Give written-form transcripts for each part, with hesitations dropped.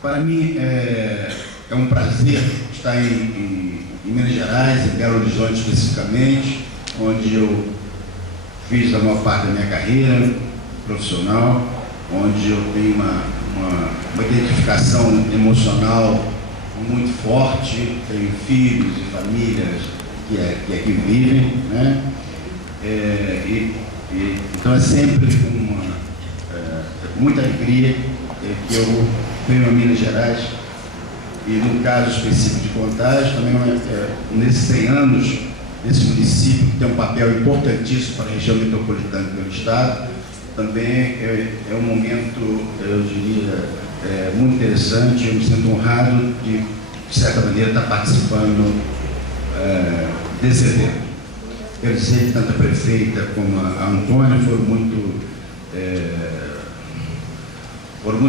Para mim é um prazer estar em Minas Gerais, em Belo Horizonte especificamente, onde eu fiz a maior parte da minha carreira profissional, onde eu tenho uma identificação emocional muito forte, tenho filhos e famílias que aqui vivem, né? Então é sempre com muita alegria que eu venho a Minas Gerais, e no caso específico de Contagem, também nesses 100 anos, desse município que tem um papel importantíssimo para a região metropolitana do Estado, também é um momento, eu diria, muito interessante. Eu me sinto honrado de certa maneira, estar participando desse evento. Quero dizer que tanto a prefeita como a Antônia foram muito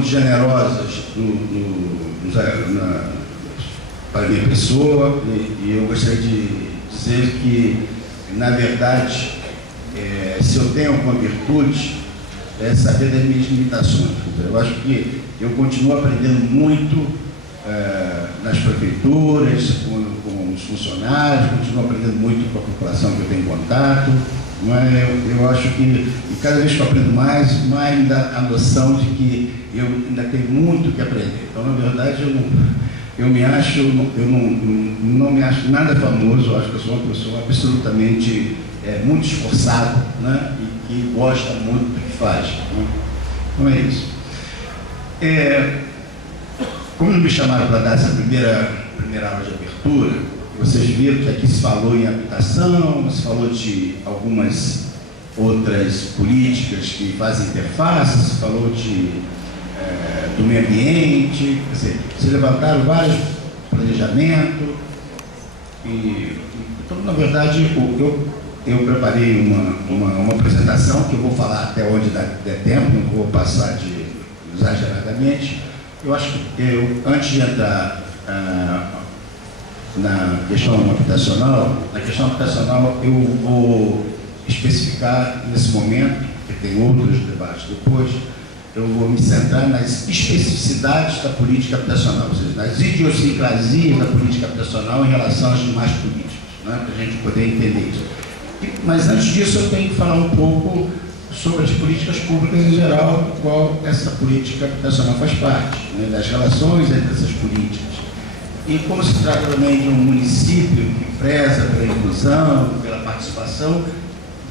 generosas para a minha pessoa, e eu gostaria de dizer que, na verdade, se eu tenho alguma virtude, é saber das minhas limitações. Eu acho que eu continuo aprendendo muito nas prefeituras, com os funcionários, continuo aprendendo muito com a população que eu tenho contato, mas eu acho que cada vez que eu aprendo mais me dá a noção de que eu ainda tenho muito que aprender. Então, na verdade, eu não me acho nada famoso. Eu acho que eu sou uma pessoa absolutamente muito esforçada, né? E que gosta muito do que faz, né? Então é isso. Como me chamaram para dar essa primeira aula de abertura, vocês viram que aqui se falou em habitação, se falou de algumas outras políticas que fazem interface, se falou do meio ambiente, quer dizer, se levantaram vários planejamentos. Então, na verdade, eu preparei uma apresentação que eu vou falar até onde der tempo, não vou passar exageradamente. Eu acho que antes de entrar na questão habitacional, eu vou especificar nesse momento, porque tem outros debates depois, eu vou me centrar nas especificidades da política habitacional, ou seja, nas idiosincrasias da política habitacional em relação às demais políticas, né, para a gente poder entender isso. Mas antes disso eu tenho que falar um pouco sobre as políticas públicas em geral, do qual essa política habitacional faz parte, né, das relações entre essas políticas. E como se trata também de um município que preza pela inclusão, pela participação,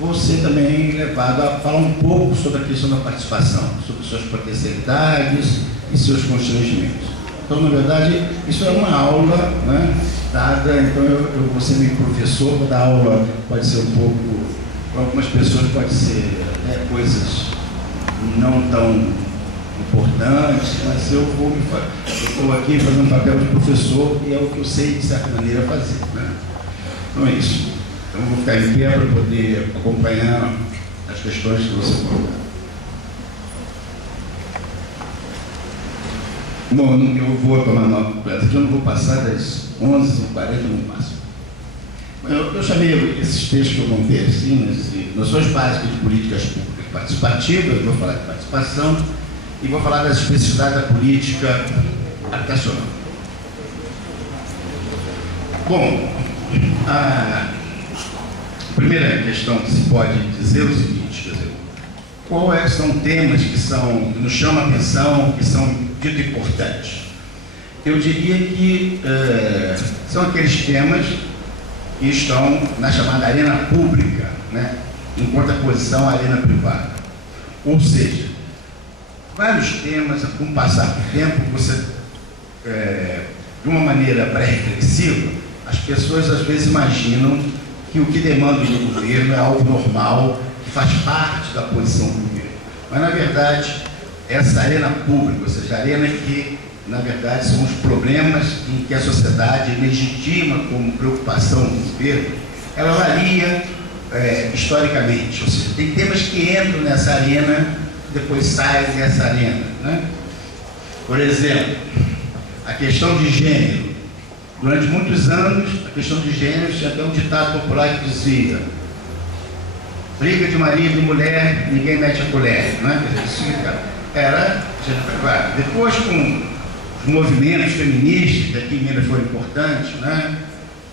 vou ser também levado a falar um pouco sobre a questão da participação, sobre suas potencialidades e seus constrangimentos. Então, na verdade, isso é uma aula, né, dada, então eu vou ser meio professor, vou dar aula, pode ser um pouco, para algumas pessoas pode ser coisas não tão importantes, mas eu estou aqui fazendo um papel de professor e é o que eu sei, de certa maneira, fazer, né? Então é isso. Então eu vou ficar em pé para poder acompanhar as questões que você coloca. Bom, eu vou tomar nota, eu não vou passar das 11h40 no máximo. Eu chamei esses textos que eu montei assim, noções básicas de políticas públicas participativas, eu vou falar de participação e vou falar das especificidades da política habitacional. Bom, a primeira questão que se pode dizer é o seguinte, quer dizer, quais são temas que nos chamam a atenção, que são dito importantes? Eu diria que são aqueles temas que estão na chamada arena pública, né, em contraposição à arena privada. Ou seja, vários temas, com o passar do tempo, você, de uma maneira pré-reflexiva, as pessoas às vezes imaginam que o que demanda do governo é algo normal, que faz parte da posição do governo. Mas, na verdade, essa arena pública, ou seja, a arena que, na verdade, são os problemas em que a sociedade legitima como preocupação do governo, ela varia historicamente. Ou seja, tem temas que entram nessa arena, depois saem dessa arena, né? Por exemplo, a questão de gênero. Durante muitos anos, a questão de gênero tinha até um ditado popular que dizia: briga de marido e mulher, ninguém mete a colher, não é? Quer dizer, isso era gênero privado. Depois, com os movimentos feministas, que aqui em Minas foram importantes, né?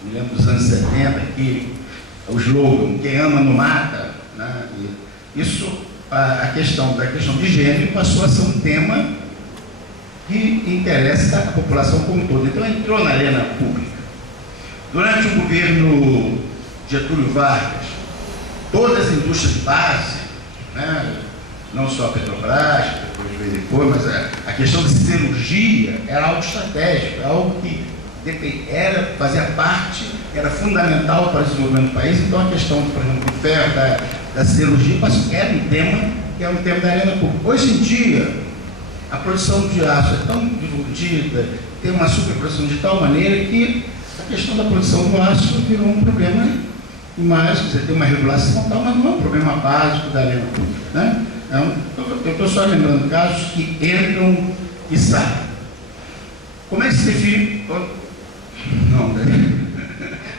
Me lembro dos anos 70, aqui, o slogan, quem ama não mata, né? E isso, a questão de gênero passou a ser um tema que interessa a população como um todo. Então entrou na arena pública. Durante o governo Getúlio Vargas, todas as indústrias de base, né, não só a Petrobras, que depois veio depois, mas a questão da siderurgia era algo estratégico, algo que fazia parte, era fundamental para o desenvolvimento do país. Então a questão, por exemplo, do ferro, da siderurgia, era um tema que é um tema da arena pública. Hoje em dia, a produção de aço é tão difundida, tem uma superprodução de tal maneira que a questão da produção do aço virou um problema mais, quer dizer, tem uma regulação tal, mas não é um problema básico da arena pública, né? Eu estou só lembrando casos que entram e saem. Como é que se define... Não,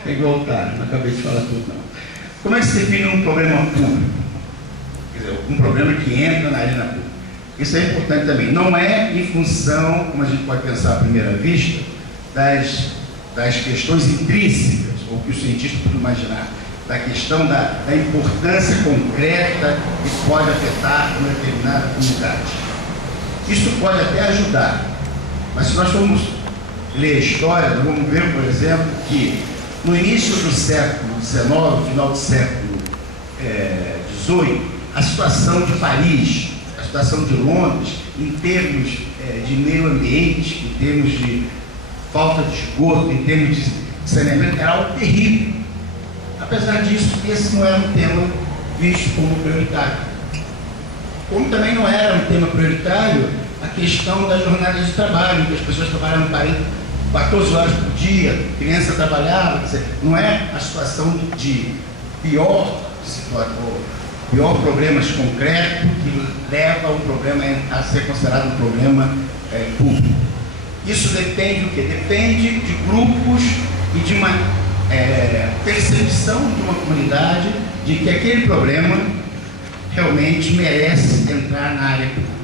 tem que voltar, não acabei de falar tudo, não. Como é que se define um problema público? Quer dizer, um problema que entra na arena pública. Isso é importante também. Não é em função, como a gente pode pensar à primeira vista, das questões intrínsecas, ou que o cientista pode imaginar, da questão da importância concreta que pode afetar uma determinada comunidade. Isso pode até ajudar, mas se nós formos ler a história, nós vamos ver, por exemplo, que no início do século XIX, final do século XVIII, a situação de Paris, a situação de Londres, em termos de meio ambiente, em termos de falta de esgoto, em termos de saneamento, era algo terrível. Apesar disso, esse não era um tema visto como prioritário. Como também não era um tema prioritário a questão da jornada de trabalho, que as pessoas trabalhavam 14 horas por dia, criança trabalhava, quer dizer, não é a situação de pior problemas concretos que leva um problema a ser considerado um problema público. Isso depende do quê? Depende de grupos e de uma percepção de uma comunidade de que aquele problema realmente merece entrar na área pública.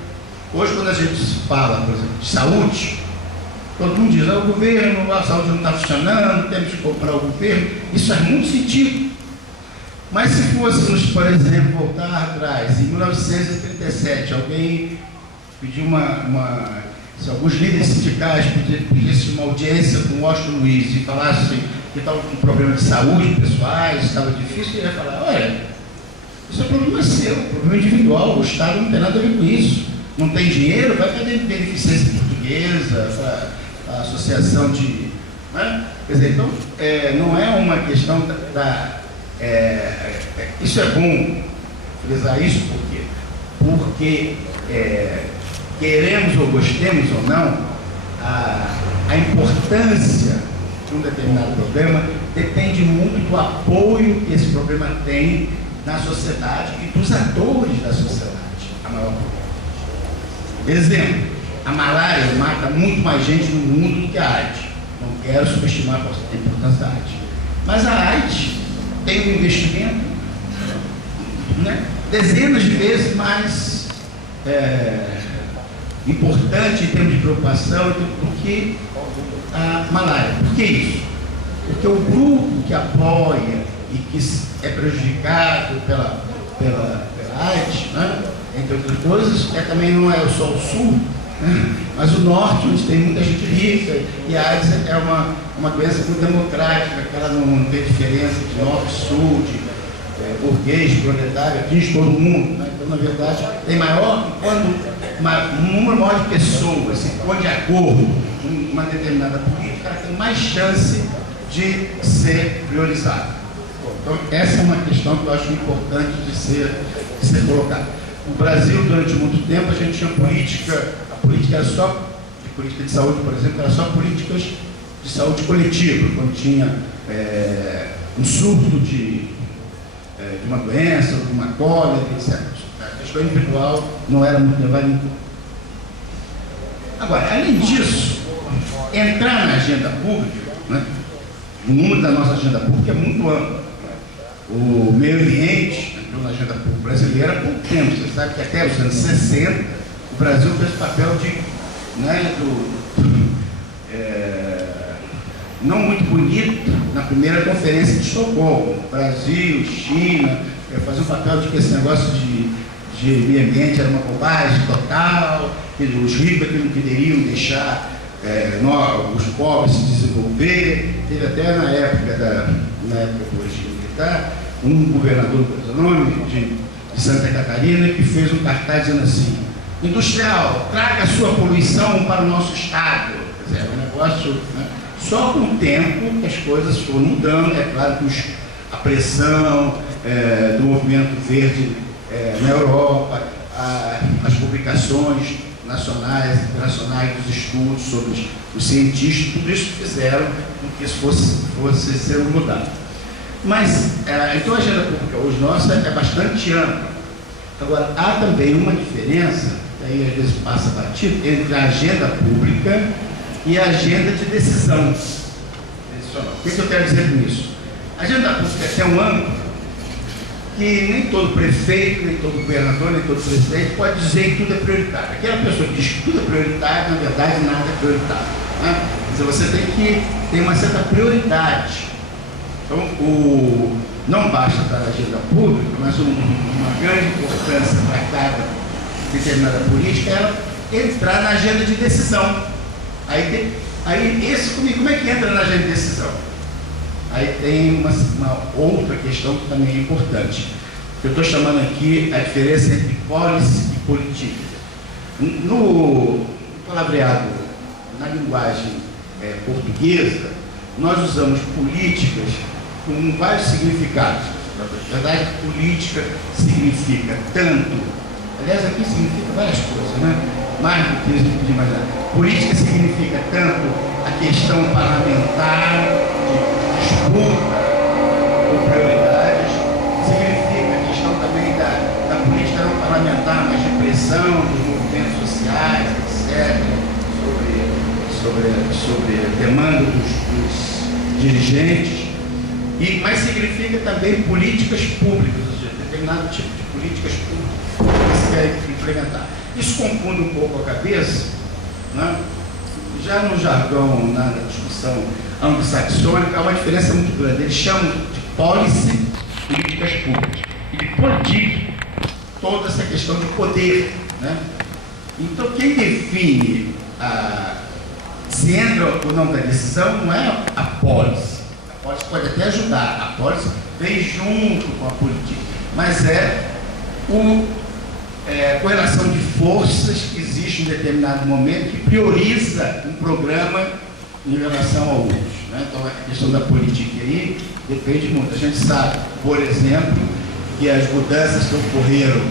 Hoje, quando a gente fala, por exemplo, de saúde, todo mundo diz, o governo, a saúde não está funcionando, temos que comprar o governo. Isso faz muito sentido. Mas se fôssemos, por exemplo, voltar atrás, em 1937, alguém pediu se alguns líderes sindicais pedissem uma audiência com o Washington Luiz e falassem que estava com problema de saúde pessoais, estava difícil, ele ia falar, olha, isso é problema seu, problema individual, o Estado não tem nada a ver com isso. Não tem dinheiro, vai para a Beneficência Portuguesa, a associação de... Né? Quer dizer, então, não é uma questão isso é bom frisar isso, por quê? Porque queremos ou gostemos ou não, a importância de um determinado problema depende muito do apoio que esse problema tem na sociedade e dos atores da sociedade, a maior parte. Exemplo, a malária mata muito mais gente no mundo do que a AIDS. Não quero subestimar a importância da AIDS. Mas a AIDS tem um investimento, né, dezenas de vezes mais importante em termos de preocupação do que a malária. Por que isso? Porque o grupo que apoia e que é prejudicado pela AIDS, né, entre outras coisas, também não é só o sul, né, mas o norte, onde tem muita gente rica, e a AIDS é uma doença muito democrática, que ela não tem diferença de norte, sul, de burguês, proletário, atinge todo mundo, né? Então, na verdade, tem quando um número maior de pessoas se põe de acordo com uma determinada política, ela tem mais chance de ser priorizada. Então, essa é uma questão que eu acho importante de ser colocada. No Brasil, durante muito tempo, a gente tinha a política era só, política de saúde, por exemplo, era só políticas de saúde coletiva, quando tinha um surto de uma doença, de uma cólera, etc. A questão individual não era muito levada em conta. Agora, além disso, entrar na agenda pública, né, o número da nossa agenda pública é muito amplo. O meio ambiente entrou na agenda pública brasileira há pouco tempo. Você sabe que até os anos 60 o Brasil fez papel de, né, não muito bonito na primeira conferência de Estocolmo. Brasil, China, fazer um papel de que esse negócio de meio ambiente era uma bobagem total, que os ricos que não poderiam deixar os pobres se desenvolver. Teve até na época do regime militar, um governador, de Santa Catarina, que fez um cartaz dizendo assim: industrial, traga a sua poluição para o nosso estado. Quer dizer, é um negócio, né? Só com o tempo que as coisas foram mudando. É claro que a pressão do movimento verde na Europa, as publicações nacionais e internacionais dos estudos sobre os cientistas, tudo isso fizeram com que isso fosse ser mudado. Mas, então a agenda pública hoje nossa é bastante ampla. Agora, há também uma diferença, que aí às vezes passa batido, entre a agenda pública e a agenda de decisão. O que eu quero dizer com isso? A agenda pública é tão ampla que nem todo prefeito, nem todo governador, nem todo presidente pode dizer que tudo é prioritário. Aquela pessoa que diz que tudo é prioritário, na verdade, nada é prioritário. Né? Quer dizer, você tem que ter uma certa prioridade. Então, não basta estar na agenda pública, mas uma grande importância para cada determinada política é ela entrar na agenda de decisão. Como é que entra na agenda de decisão? Aí tem uma outra questão que também é importante. Eu estou chamando aqui a diferença entre policy e política. No palavreado, na linguagem portuguesa, nós usamos políticas com vários significados. Na verdade, política significa tanto, aliás, aqui significa várias coisas, né? Mais do que a gente podia imaginar. Política significa tanto a questão parlamentar, de disputa ou prioridades, significa a questão também da política não parlamentar, mas de pressão dos movimentos sociais, etc., sobre a demanda dos dirigentes, mas significa também políticas públicas, ou seja, determinado tipo de políticas públicas que se quer implementar. Isso confunde um pouco a cabeça, né? Já no jargão, na discussão anglo-saxônica, há uma diferença muito grande. Eles chamam de policy, políticas públicas, e de politique, toda essa questão de poder, né? Então, quem define se entra ou não da decisão não é a policy. A policy pode até ajudar, a policy vem junto com a política, mas é a correlação de forças que existe em determinado momento que prioriza um programa em relação a outros, né? Então, a questão da política aí depende muito. A gente sabe, por exemplo, que as mudanças que ocorreram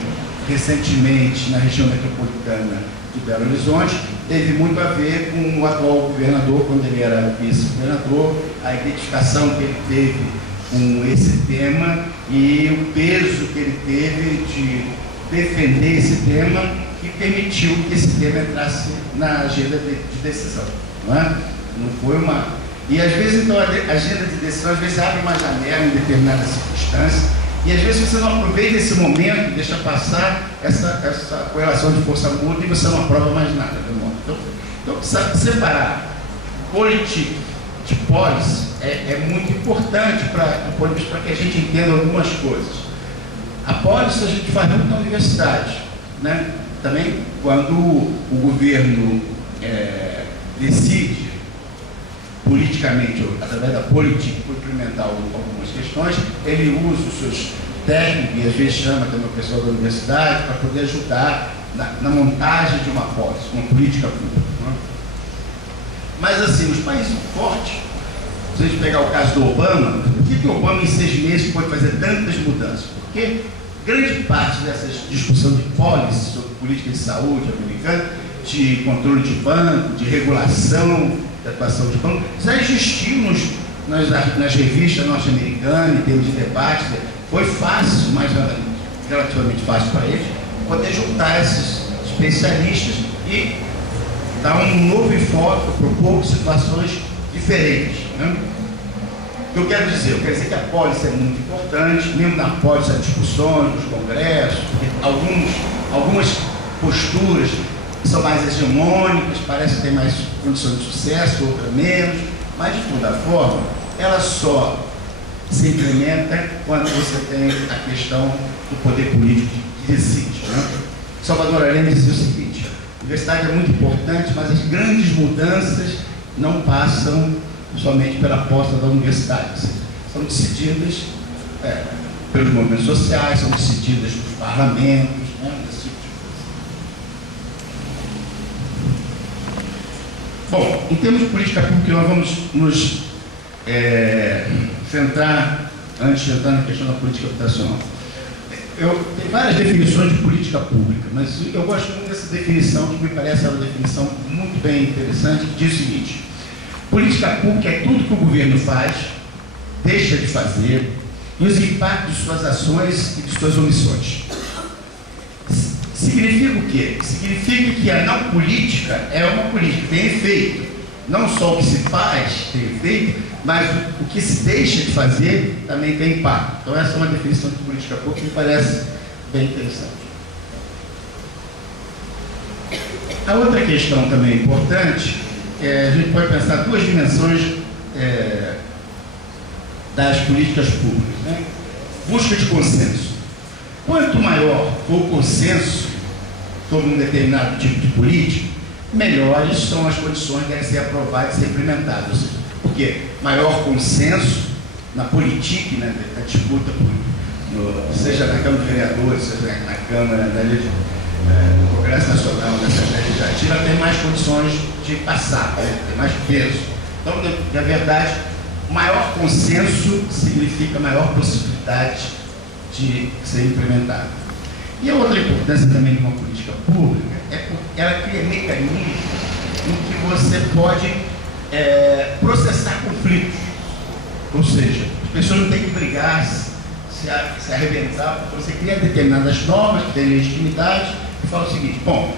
recentemente na região metropolitana de Belo Horizonte teve muito a ver com o atual governador, quando ele era vice-governador, a identificação que ele teve com esse tema e o peso que ele teve de defender esse tema e permitiu que esse tema entrasse na agenda de decisão. Não é? Não foi uma... E às vezes, então, a agenda de decisão, às vezes abre uma janela em determinadas circunstâncias e às vezes você não aproveita esse momento, deixa passar essa correlação de força mútua e você não aprova mais nada. Então separar política de policy é muito importante para que a gente entenda algumas coisas. A policy a gente faz muito na universidade, né? Também quando o governo decide politicamente, através da política, por implementar algumas questões, ele usa os seus técnicos e às vezes chama também o pessoal da universidade para poder ajudar na montagem de uma policy, uma política pública. Né? Mas assim, os países fortes, se a gente pegar o caso do Obama, por que o Obama em 6 meses pode fazer tantas mudanças? Porque grande parte dessa discussão de policy sobre política de saúde americana, de controle de banco, de regulação da atuação de banco, já existiu nas revistas norte-americanas, em termos de debate. Foi fácil, mas relativamente fácil para eles, poder juntar esses especialistas e dar um novo enfoque, propor situações diferentes. Né? O que eu quero dizer? Eu quero dizer que a policy é muito importante, mesmo na policy há discussões nos congressos, algumas posturas são mais hegemônicas, parece que tem mais condição de sucesso, outras menos, Mas, de toda forma, ela só se implementa quando você tem a questão do poder político que decide. Né? Salvador Allende dizia o seguinte: a universidade é muito importante, mas as grandes mudanças não passam somente pela porta da universidade. São decididas pelos movimentos sociais, são decididas nos parlamentos, né? Esse tipo de coisa. Bom, em termos de política pública, nós vamos nos centrar, antes de entrar na questão da política habitacional. Tem várias definições de política pública, mas eu gosto muito dessa definição, que me parece uma definição muito bem interessante, que diz o seguinte: política pública é tudo que o governo faz, deixa de fazer, e os impactos de suas ações e de suas omissões. Significa o quê? Significa que a não política é uma política, tem efeito. Não só o que se faz tem efeito, mas o que se deixa de fazer também tem impacto. Então essa é uma definição de política pública que me parece bem interessante. A outra questão também importante, a gente pode pensar duas dimensões das políticas públicas. Né? Busca de consenso. Quanto maior for o consenso sobre um determinado tipo de política, melhores são as condições de devem ser aprovadas e ser implementadas. Porque maior consenso na política, né, na disputa, seja na Câmara de Vereadores, seja na Câmara do Congresso Nacional, na Assembleia Legislativa, tem mais condições de passar, né, tem mais peso. Então, na verdade, maior consenso significa maior possibilidade de ser implementado. E a outra importância também de uma política pública é porque ela cria mecanismos em que você pode processar conflitos. Ou seja, as pessoas não têm que brigar, se arrebentar, porque você cria determinadas normas que têm legitimidade e fala o seguinte: bom,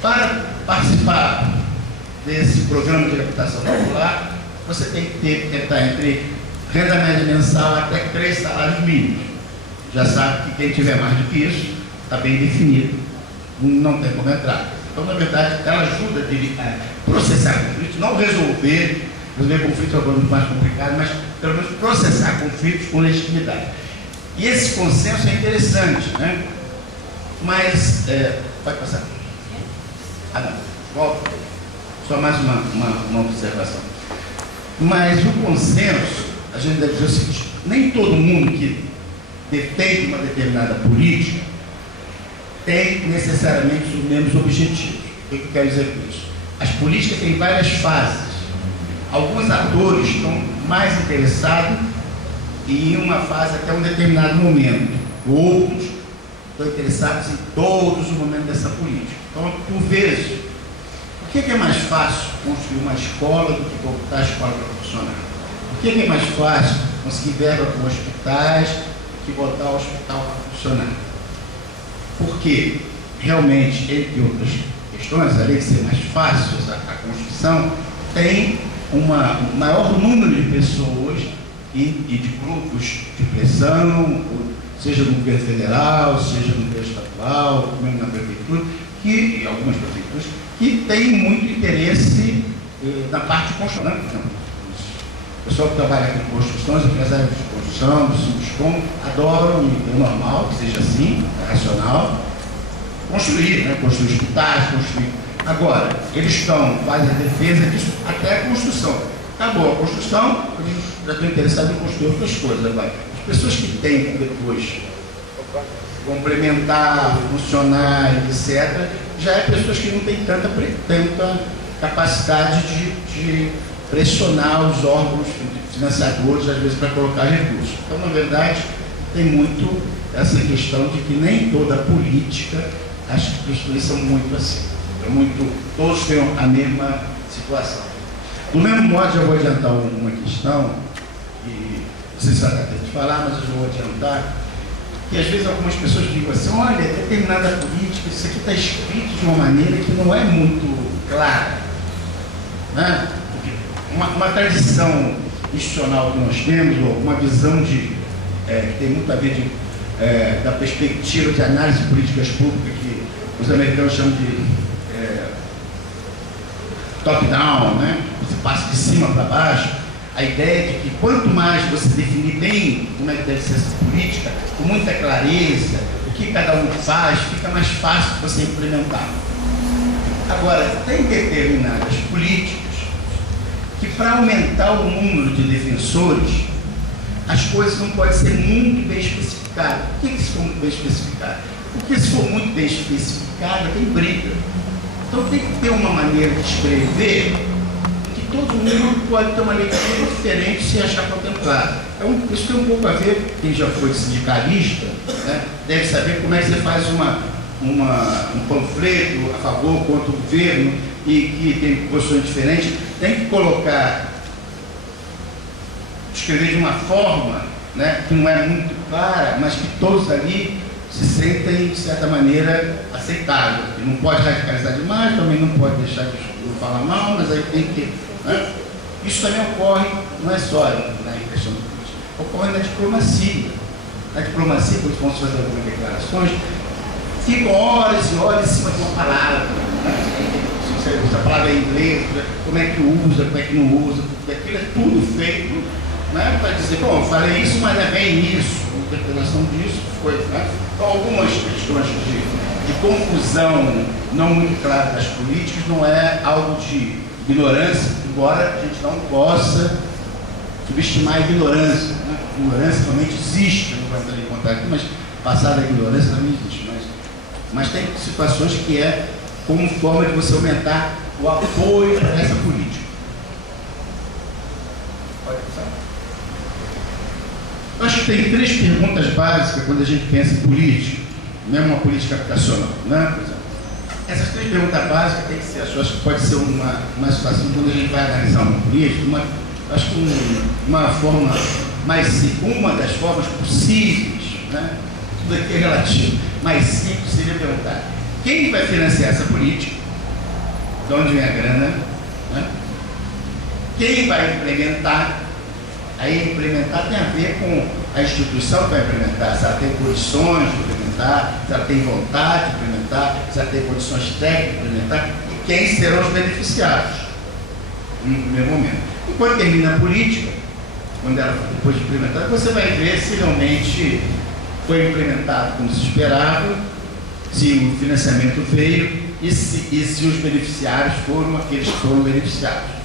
para participar desse programa de habitação popular, você tem que tentar entre renda média mensal até 3 salários mínimos. Já sabe que quem tiver mais do que isso está bem definido, não tem como entrar. Então, na verdade, ela ajuda a processar conflitos, não resolver conflitos é muito mais complicado, mas pelo menos processar conflitos com legitimidade. E esse consenso é interessante, né? Mas, pode passar. Ah, não, volta. Só mais uma observação. Mas o consenso, a gente deve dizer o seguinte: nem todo mundo que defende uma determinada política tem necessariamente os mesmos objetivos. O que eu quero dizer com isso? As políticas têm várias fases. Alguns atores estão mais interessados em uma fase até um determinado momento. Outros estão interessados em todos os momentos dessa política. Então, por vezes, por que é mais fácil construir uma escola do que botar a escola para funcionar? Por que é mais fácil conseguir verba com hospitais do que botar o hospital para funcionar? Porque, realmente, entre outras questões, além de ser mais fácil a construção, tem um maior número de pessoas e de grupos de pressão, seja no governo federal, seja no governo estadual, mesmo na prefeitura, e algumas prefeituras, que têm muito interesse na parte de construção. Né? O pessoal que trabalha com construções, empresários de construção, do Sinduscom, adoram, e é normal que seja assim, é racional, construir, né? Construir hospitais, construir. Agora, eles fazem a defesa disso até a construção. Acabou a construção, eles já estão interessados em construir outras coisas. Agora, as pessoas que têm depois complementar, funcionar, etc., já é pessoas que não têm tanta capacidade de pressionar os órgãos financiadores, às vezes, para colocar recursos. Então, na verdade, tem muito essa questão de que nem toda política, as instituições são muito assim. Todos têm a mesma situação. Do mesmo modo, eu vou adiantar uma questão, e não sei se vai dar tempo de falar, mas eu vou adiantar, que às vezes algumas pessoas ficam assim: olha, determinada política, isso aqui está escrito de uma maneira que não é muito clara. Né? Uma tradição institucional que nós temos, ou uma visão que tem muito a ver da perspectiva de análise de políticas públicas, que os americanos chamam de top-down, né? Você passa de cima cima para baixo, a ideia de que quanto mais você definir bem como é que deve ser essa política, com muita clareza, o que cada um faz, fica mais fácil você implementar. Agora, tem determinadas políticas que, para aumentar o número de defensores, as coisas não podem ser muito bem especificadas. Por que se for muito bem especificado? Porque se for muito bem especificado, tem briga. Então tem que ter uma maneira de escrever que todo mundo pode ter uma leitura diferente se achar contemplado. Então, isso tem um pouco a ver, quem já foi sindicalista, né, deve saber como é que você faz um panfleto a favor, contra o governo, e que tem posições diferentes. Tem que colocar, escrever de uma forma, né, que não é muito clara, mas que todos ali se sentem, de certa maneira, aceitável. E não pode radicalizar demais, também não pode deixar de falar mal, mas aí tem que... Né? Isso também ocorre, não é só na questão política, ocorre na diplomacia. Na diplomacia, quando vão se fazer algumas declarações, ficam horas e horas em cima de uma palavra. Né? Se essa palavra é em inglês, como é que usa, como é que não usa, porque aquilo é tudo feito, né, para dizer, bom, eu falei isso, mas é bem isso, a interpretação disso foi, né? Então, algumas questões de confusão não muito clara das políticas não é algo de ignorância, embora a gente não possa subestimar a ignorância. Né? A ignorância realmente existe, não vou entrar em contato aqui, mas passada a ignorância também existe. Mas tem situações que é como forma de você aumentar o apoio para essa política. Pode passar? Eu acho que tem 3 perguntas básicas quando a gente pensa em política, não é uma política habitacional, né? Essas 3 perguntas básicas tem que ser, eu acho que pode ser uma situação quando a gente vai analisar uma política, acho que uma forma mais simples, uma das formas possíveis, né? Tudo aqui é relativo, mais simples seria perguntar: quem vai financiar essa política? De onde vem a grana? Né? Quem vai implementar? Aí implementar tem a ver com a instituição que vai implementar, se ela tem condições de implementar, se ela tem vontade de implementar, se ela tem condições técnicas de implementar, e quem serão os beneficiados, no primeiro momento. E quando termina a política, quando ela depois de implementada, você vai ver se realmente foi implementado como se esperava, se o financiamento veio e se os beneficiários foram aqueles que foram beneficiados.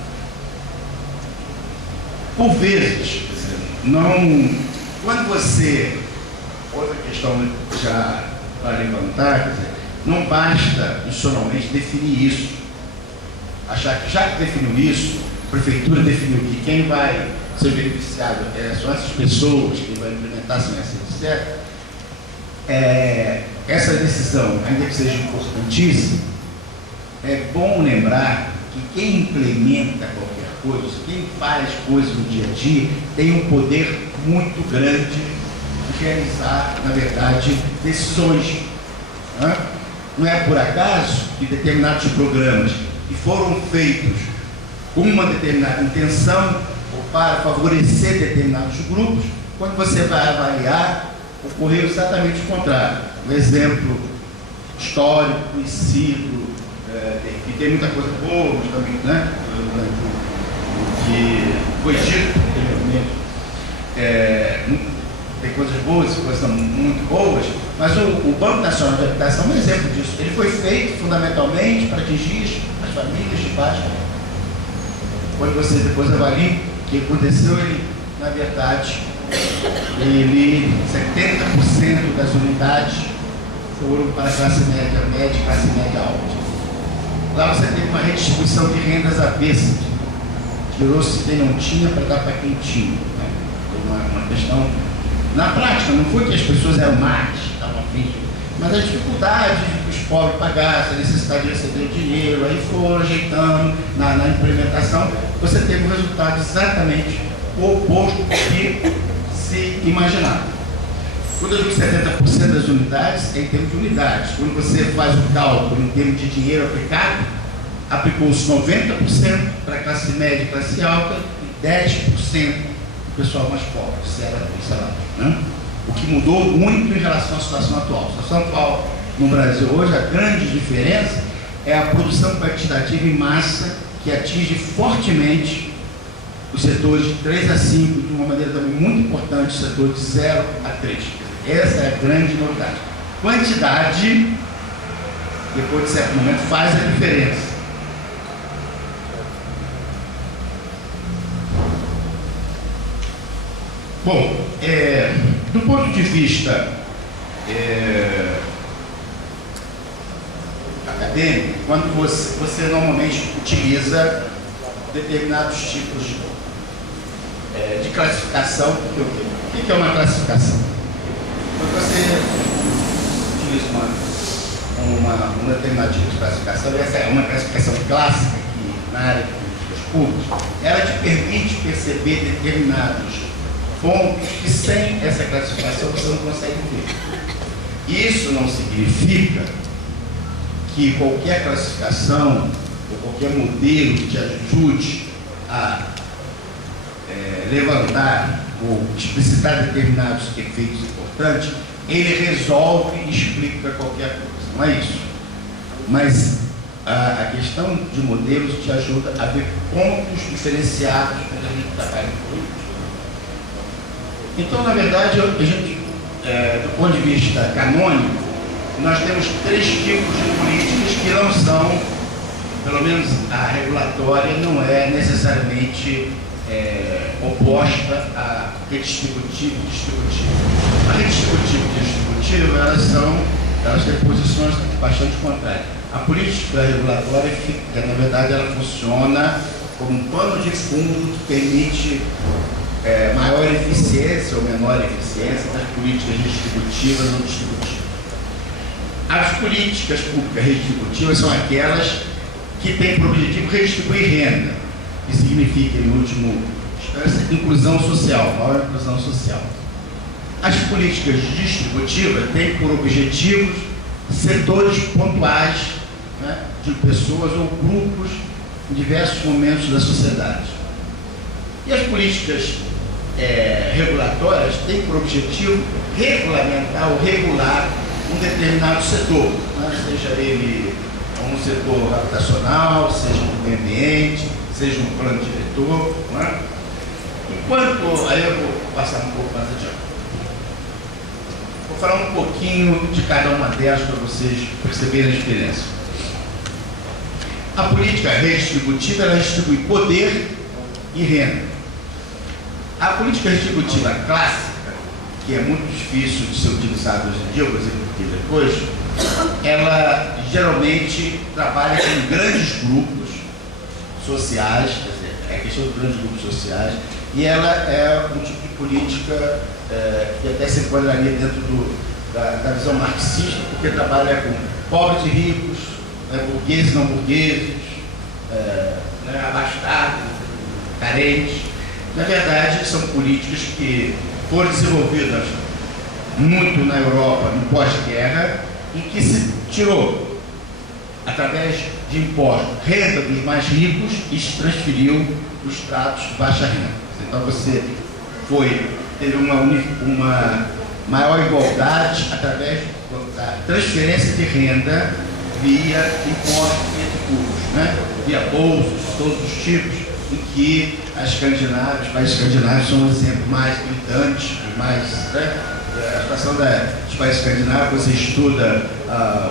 Por vezes, quando você, outra questão já para levantar, não basta institucionalmente definir isso, achar que já que definiu isso, a prefeitura definiu que quem vai ser beneficiado são essas pessoas que vão implementar sem essa etc. Essa decisão, ainda que seja importantíssima, é bom lembrar que quem implementa qualquer coisa, quem faz coisas no dia a dia, tem um poder muito grande de realizar, na verdade, decisões. Né? Não é por acaso que determinados programas que foram feitos com uma determinada intenção ou para favorecer determinados grupos, quando você vai avaliar, ocorreu exatamente o contrário. Um exemplo histórico, conhecido, que tem muita coisa boa, mas também, né, que foi dito anteriormente, tem coisas boas e coisas muito boas, mas o Banco Nacional de Habitação é um exemplo disso. Ele foi feito fundamentalmente para atingir as famílias de baixo. Quando você depois avalia o que aconteceu, ele, na verdade, 70% das unidades foram para a classe média, classe média alta. Lá você teve uma redistribuição de rendas avessas. Tirou-se quem não tinha para dar para quem tinha. Né? Foi uma questão. Na prática, não foi que as pessoas eram más, estavam afins, mas a dificuldade de que os pobres pagassem, a necessidade de receber dinheiro, aí foram ajeitando na implementação. Você teve um resultado exatamente o oposto do que se imaginava. Quando eu digo 70% das unidades, é em termos de unidades. Quando você faz o cálculo em termos de dinheiro aplicado, aplicou-se 90% para a classe média e classe alta e 10% do pessoal mais pobre, salário, né? O que mudou muito em relação à situação atual. A situação atual no Brasil hoje, a grande diferença é a produção quantitativa em massa que atinge fortemente os setores de 3 a 5, de uma maneira também muito importante, o setor de 0 a 3. Essa é a grande novidade. Quantidade, depois de certo momento, faz a diferença. Bom, do ponto de vista acadêmico, quando você normalmente utiliza determinados tipos de classificação, o que é uma classificação? Quando você utiliza um determinado tipo de classificação, essa é uma classificação clássica que na área de políticas públicas, ela te permite perceber determinados pontos que sem essa classificação você não consegue ver. Isso não significa que qualquer classificação ou qualquer modelo que te ajude a levantar ou explicitar determinados efeitos importantes, ele resolve e explica qualquer coisa. Não é isso. Mas a questão de modelos te ajuda a ver pontos diferenciados quando a gente trabalha em política. Então, na verdade, a gente, do ponto de vista canônico, nós temos 3 tipos de políticas que não são, pelo menos a regulatória, não é necessariamente oposta à redistributiva e distributiva. A redistributiva e distributiva, elas têm posições bastante contrárias. A política regulatória, na verdade, ela funciona como um pano de fundo que permite maior eficiência ou menor eficiência das políticas distributivas ou distributivas. As políticas públicas redistributivas são aquelas que têm por objetivo redistribuir renda, que significa, em última instância, inclusão social, maior inclusão social. As políticas distributivas têm por objetivos setores pontuais, né, de pessoas ou grupos em diversos momentos da sociedade. E as políticas regulatórias têm por objetivo regulamentar ou regular um determinado setor, né? Seja ele um setor habitacional, seja um meio ambiente, seja um plano diretor. Né? Enquanto, aí eu vou passar um pouco mais adiante. Vou falar um pouquinho de cada uma delas para vocês perceberem a diferença. A política redistributiva, ela distribui poder e renda. A política redistributiva clássica, que é muito difícil de ser utilizada hoje em dia, eu vou dizer porque depois, ela geralmente trabalha com grandes grupos sociais, quer dizer, é a questão dos grandes grupos sociais, e ela é um tipo de política que até se enquadraria dentro da visão marxista, porque trabalha com pobres e ricos, burgueses e não burgueses, abastados, carentes. Na verdade, são políticas que foram desenvolvidas muito na Europa no pós-guerra e que se tirou, através de impostos, renda dos mais ricos e se transferiu para os estratos de baixa renda. Então você teve uma maior igualdade através da transferência de renda via impostos e tributos, né? Via bolsas de todos os tipos, em que os países escandinavos são um exemplo mais gritante, mais, né? A situação dos países escandinavos, você estuda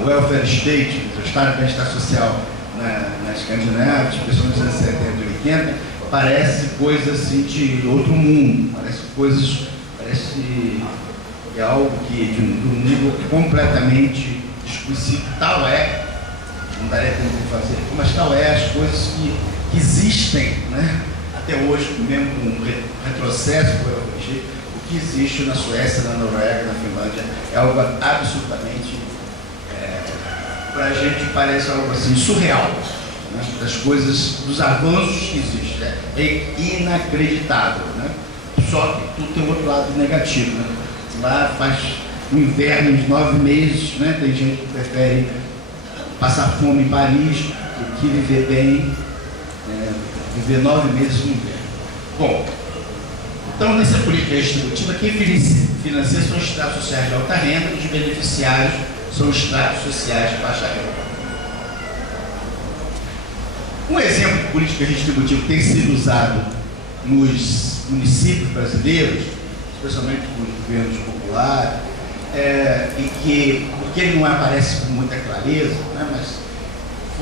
o welfare state, o estado de bem-estar social na Escandinávia, principalmente nos anos 70 e 80, parece coisa assim de outro mundo, parece algo que de um nível completamente desconhecido. Tal é, não daria tempo de fazer, mas tal é as coisas que existem, né? Até hoje, mesmo com um retrocesso, o que existe na Suécia, na Noruega, na Finlândia, é algo absolutamente, para a gente parece algo assim surreal, né? Das coisas, dos avanços que existem, né? É inacreditável, né? Só que tudo tem um outro lado negativo, né? Lá faz um inverno de 9 meses, né? Tem gente que prefere passar fome em Paris do que viver bem, viver 9 meses no inverno. Bom, então nessa política distributiva, quem financia são os estratos sociais de alta renda e os beneficiários são os estratos sociais de baixa renda. Um exemplo de política distributiva que tem sido usado nos municípios brasileiros, especialmente com os governos populares, porque ele não aparece com muita clareza, né, mas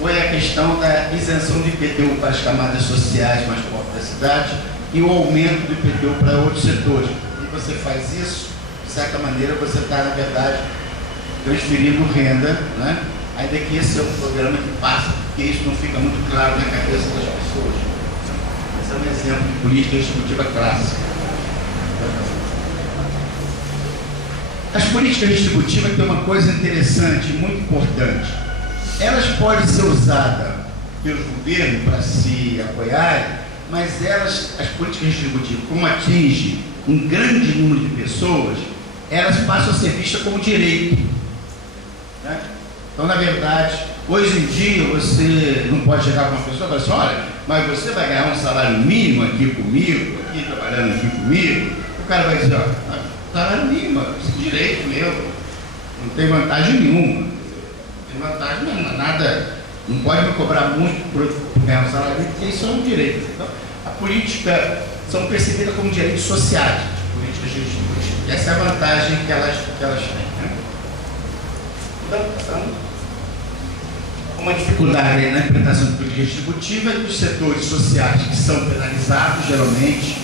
foi a questão da isenção do IPTU para as camadas sociais mais pobres da cidade e o aumento do IPTU para outros setores. E você faz isso, de certa maneira, você está, na verdade, transferindo renda, né? Ainda que esse é um programa que passa, porque isso não fica muito claro na cabeça das pessoas. Esse é um exemplo de política distributiva clássica. As políticas distributivas têm uma coisa interessante, muito importante. Elas podem ser usadas pelos governos para se apoiarem, mas as políticas distributivas, como atingem um grande número de pessoas, elas passam a ser vistas como direito, né? Então, na verdade, hoje em dia, você não pode chegar com uma pessoa e falar assim, olha, mas você vai ganhar um salário mínimo aqui comigo, aqui trabalhando aqui comigo. O cara vai dizer, ó, salário mínimo, isso é direito meu, não tem vantagem nenhuma. Não tem vantagem nenhuma, nada, não pode me cobrar muito por ganhar um salário mínimo, porque isso é um direito. Então, a política são percebidas como direitos sociais, políticas distributivas. E essa é a vantagem que elas têm, né? Então, uma dificuldade na implementação de política distributiva é que os setores sociais que são penalizados, geralmente,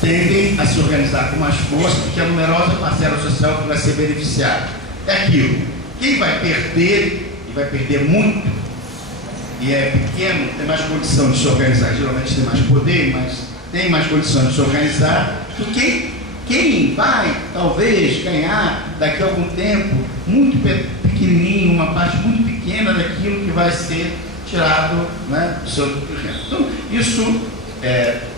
tendem a se organizar com mais força, porque a numerosa parcela social que vai ser beneficiada. É aquilo. Quem vai perder, e vai perder muito, e é pequeno, tem mais condição de se organizar, geralmente tem mais poder, mas tem mais condições de se organizar, do que quem vai, talvez, ganhar daqui a algum tempo, muito pequenininho, uma parte muito pequena daquilo que vai ser tirado, né, do seu renda. Então, isso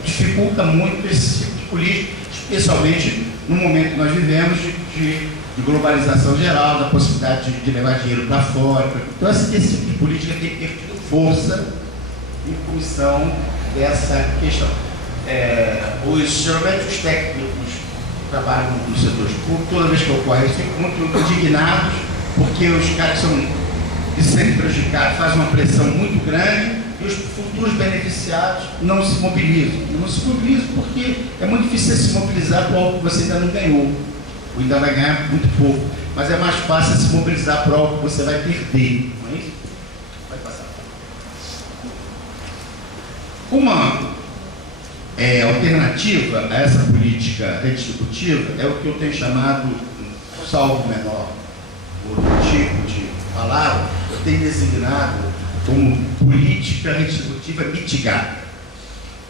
dificulta muito esse tipo de política, especialmente no momento que nós vivemos de globalização geral, da possibilidade de levar dinheiro para fora. Então, esse tipo de política tem que ter tido força em função dessa questão. Geralmente os técnicos que trabalham nos setores públicos, toda vez que ocorre, eles ficam muito indignados, porque os caras são de serem prejudicados, fazem uma pressão muito grande e os futuros beneficiados não se mobilizam. Não se mobilizam porque é muito difícil se mobilizar por algo que você ainda não ganhou, ou ainda vai ganhar muito pouco. Mas é mais fácil se mobilizar por algo que você vai perder, não é isso? Vai passar. Uma alternativa a essa política redistributiva é o que eu tenho chamado, salvo menor outro tipo de palavra, eu tenho designado como política redistributiva mitigada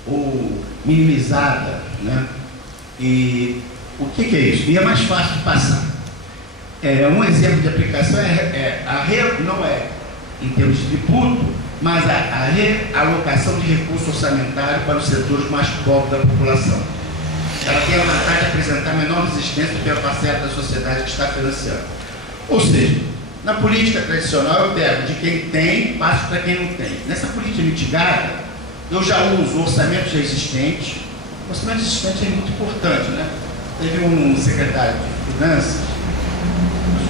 ou minimizada, né? E o que é isso? E é mais fácil de passar. Um exemplo de aplicação não é em termos de tributo, mas a realocação de recurso orçamentário para os setores mais pobres da população. Ela tem a vantagem de apresentar menor resistência do que a parcela da sociedade que está financiando. Ou seja, na política tradicional eu pego de quem tem, passo para quem não tem. Nessa política mitigada, eu já uso orçamentos existentes. O orçamento existente é muito importante, né? Teve um secretário de Finanças,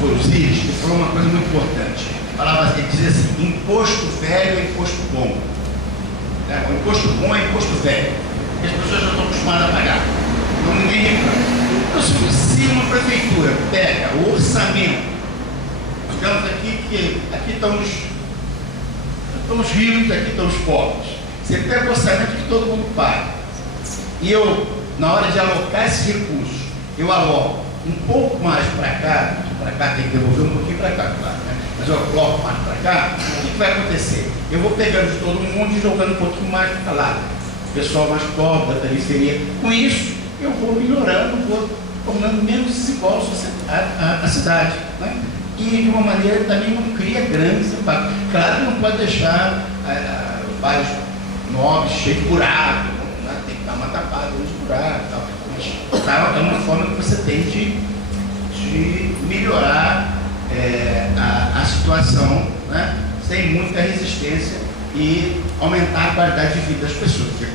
foi o Ziz, que falou uma coisa muito importante. Falava assim, dizia assim, imposto velho é imposto bom. O imposto bom é imposto velho. Porque as pessoas já estão acostumadas a pagar. Então ninguém reclama. Então, se uma prefeitura pega o orçamento, digamos aqui estão os ricos, aqui estão os pobres. Você pega o orçamento que todo mundo paga. E eu, na hora de alocar esse recurso, eu aloco um pouco mais para cá tem que devolver um pouquinho para cá, claro, né? Mas eu coloco mais para cá, o que vai acontecer? Eu vou pegando de todo mundo e jogando um pouquinho mais para lá. O pessoal mais pobre, da periferia. Com isso, eu vou melhorando, vou tornando menos desigual a cidade, né? E de uma maneira também não cria grandes impactos. Claro que não pode deixar bairros nobres cheios de buraco, né? Tem que dar uma tapada nos buracos e tal. Mas é uma forma que você tem de melhorar a situação, né? Sem muita resistência e aumentar a qualidade de vida das pessoas. Porque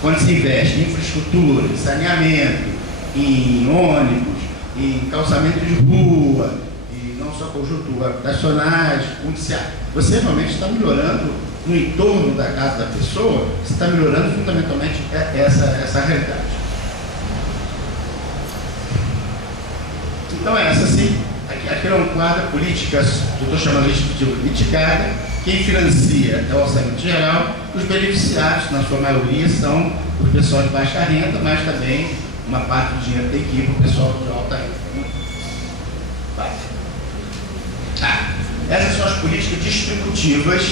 quando se investe em infraestrutura, em saneamento, em ônibus, em calçamento de rua, e não só conjuntura, habitacionais, judiciais, você realmente está melhorando no entorno da casa da pessoa, você está melhorando fundamentalmente essa realidade. Então essa sim, aqui é um quadro política, eu estou chamando de litigada. Quem financia é o orçamento geral, os beneficiados, na sua maioria, são o pessoal de baixa renda, mas também uma parte do dinheiro tem que ir para o pessoal de alta renda. Essas são as políticas distributivas,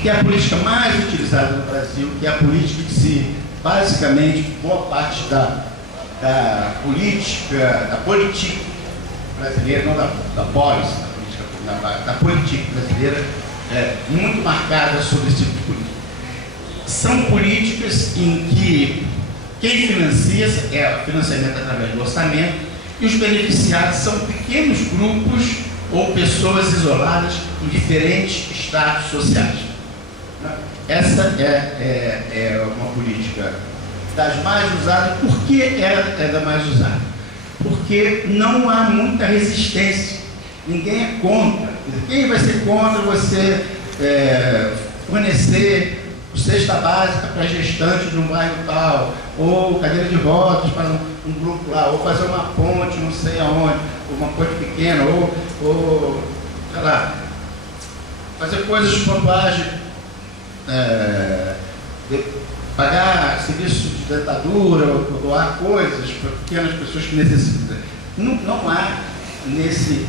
que é a política mais utilizada no Brasil, que é a política que se, basicamente, boa parte da política brasileira, não da policy, da política brasileira, muito marcada sobre esse tipo de política. São políticas em que quem financia é o financiamento através do orçamento e os beneficiados são pequenos grupos ou pessoas isoladas em diferentes estratos sociais. Essa é uma política das mais usadas. Por que ela é da mais usada? Porque não há muita resistência. Ninguém é contra. Quem vai ser contra você fornecer cesta básica para gestante de um bairro tal, ou cadeira de rodas para um grupo lá, ou fazer uma ponte não sei aonde, uma ponte pequena, ou sei lá, fazer coisas pontuais, pagar serviço de dentadura, ou doar coisas para pequenas pessoas que necessitam. Não há nesse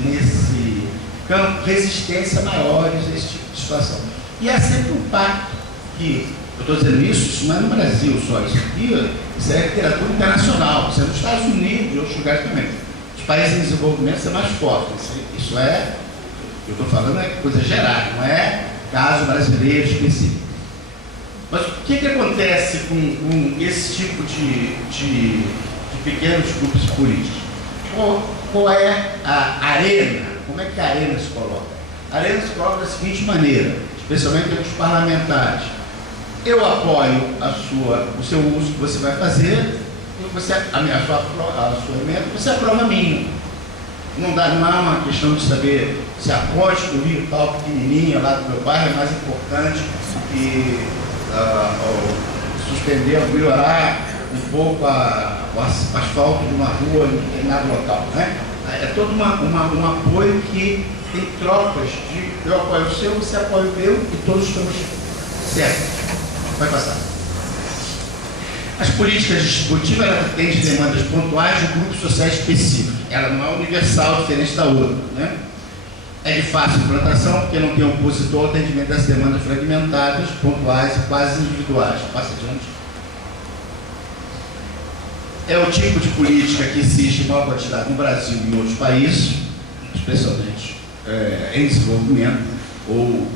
campo resistência maiores a esse tipo de situação. E é sempre um pacto que, eu estou dizendo isso não é no Brasil só, isso é literatura internacional, isso é nos Estados Unidos e outros lugares também. Os países em desenvolvimento são mais fortes, isso é, eu estou falando é coisa geral, não é caso brasileiro específico. Mas o que acontece com esse tipo de pequenos grupos políticos? Qual é a arena? Como é que a arena se coloca? A arena se coloca da seguinte maneira, especialmente entre os parlamentares. Eu apoio o seu uso que você vai fazer, e você, a sua emenda, você aprova a minha. Não há uma questão de saber se a ponte do rio tal pequenininha lá do meu bairro é mais importante que suspender, melhorar um pouco o asfalto de uma rua em determinado local, né? É todo um apoio que tem trocas de eu apoio o seu, você apoia o meu e todos estamos certos. Vai passar. As políticas distributivas, ela atende demandas pontuais de grupos sociais específicos. Ela não é universal, diferente da outra, né? É de fácil implantação, porque não tem opositor ao atendimento das demandas fragmentadas, pontuais e quase individuais. Passa adiante. É o tipo de política que existe em maior quantidade no Brasil e em outros países, especialmente em desenvolvimento, ou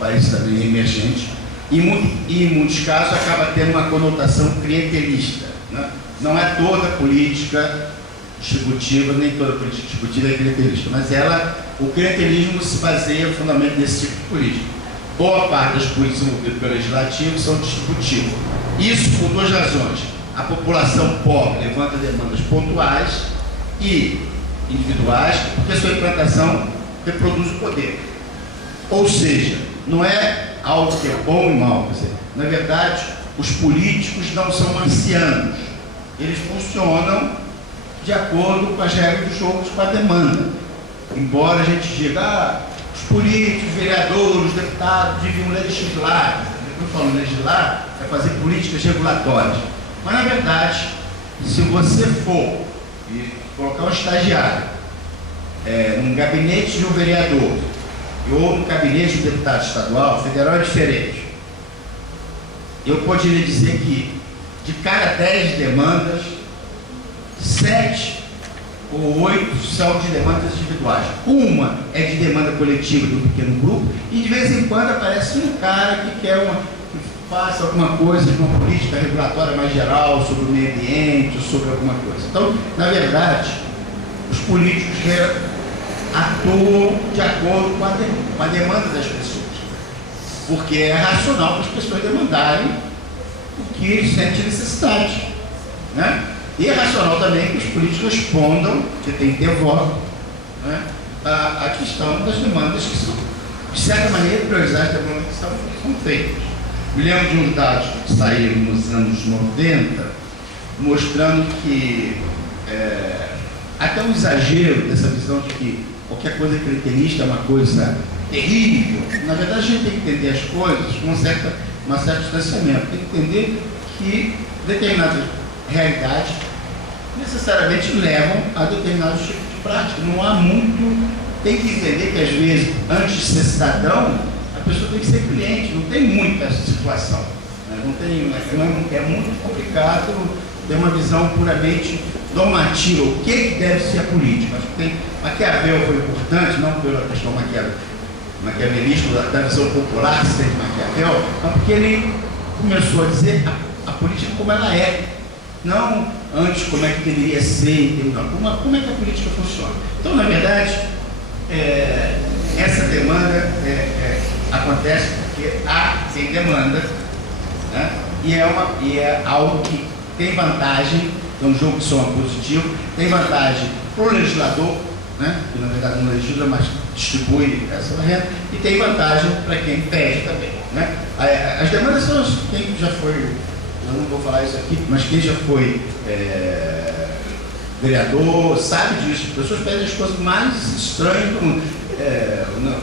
países também emergentes, e em muitos casos acaba tendo uma conotação clientelista, né? Não é toda política distributiva, nem toda política distributiva é clientelista, mas o clientelismo se baseia fundamentalmente nesse tipo de política. Boa parte das políticas desenvolvidas pelo legislativo são distributivas. Isso por duas razões. A população pobre levanta demandas pontuais e individuais, porque sua implantação reproduz o poder. Ou seja, não é algo que é bom e mal. Quer dizer, na verdade, os políticos não são marcianos. Eles funcionam de acordo com as regras do jogo, com a demanda. Embora a gente diga, os políticos, vereadores, deputados deviam legislar. Eu estou falando legislar, é fazer políticas regulatórias. Mas, na verdade, se você for e colocar um estagiário num gabinete de um vereador ou no gabinete de um deputado estadual, federal é diferente. Eu poderia dizer que de cada 10 demandas, 7 ou 8 são de demandas individuais. Uma é de demanda coletiva de um pequeno grupo e de vez em quando aparece um cara que quer que faça alguma coisa de uma política regulatória mais geral sobre o meio ambiente, sobre alguma coisa. Então, na verdade, os políticos atuam de acordo com a demanda das pessoas, porque é racional para as pessoas demandarem o que sentem necessidade, né? E é racional também que os políticos respondam, que tem que ter voto, né, a questão das demandas que são de certa maneira, priorizar as demandas que são feitas. Me lembro de uns dados que saíram nos anos 90, mostrando que até um exagero dessa visão de que qualquer coisa clientelista é uma coisa terrível. Na verdade, a gente tem que entender as coisas com um certo distanciamento. Tem que entender que determinadas realidades necessariamente levam a determinados tipos de prática. Não há muito... Tem que entender que, às vezes, antes de ser cidadão, a pessoa tem que ser cliente. Não tem muita essa situação. Não tem, é muito complicado ter uma visão puramente normativa. O que deve ser a política? Acho que tem, Maquiavel foi importante, não pela questão maquiavelista da visão popular que de Maquiavel, mas porque ele começou a dizer a política como ela é. Não antes como é que deveria ser, como é que a política funciona. Então, na verdade, essa demanda acontece porque tem demanda, né? e é algo que tem vantagem, é um jogo de soma positivo, tem vantagem para o legislador, né? que na verdade não legisla, mas distribui essa renda, e tem vantagem para quem pede também. Né? As demandas são quem já foi, eu não vou falar isso aqui, mas quem já foi vereador sabe disso. As pessoas pedem as coisas mais estranhas do mundo.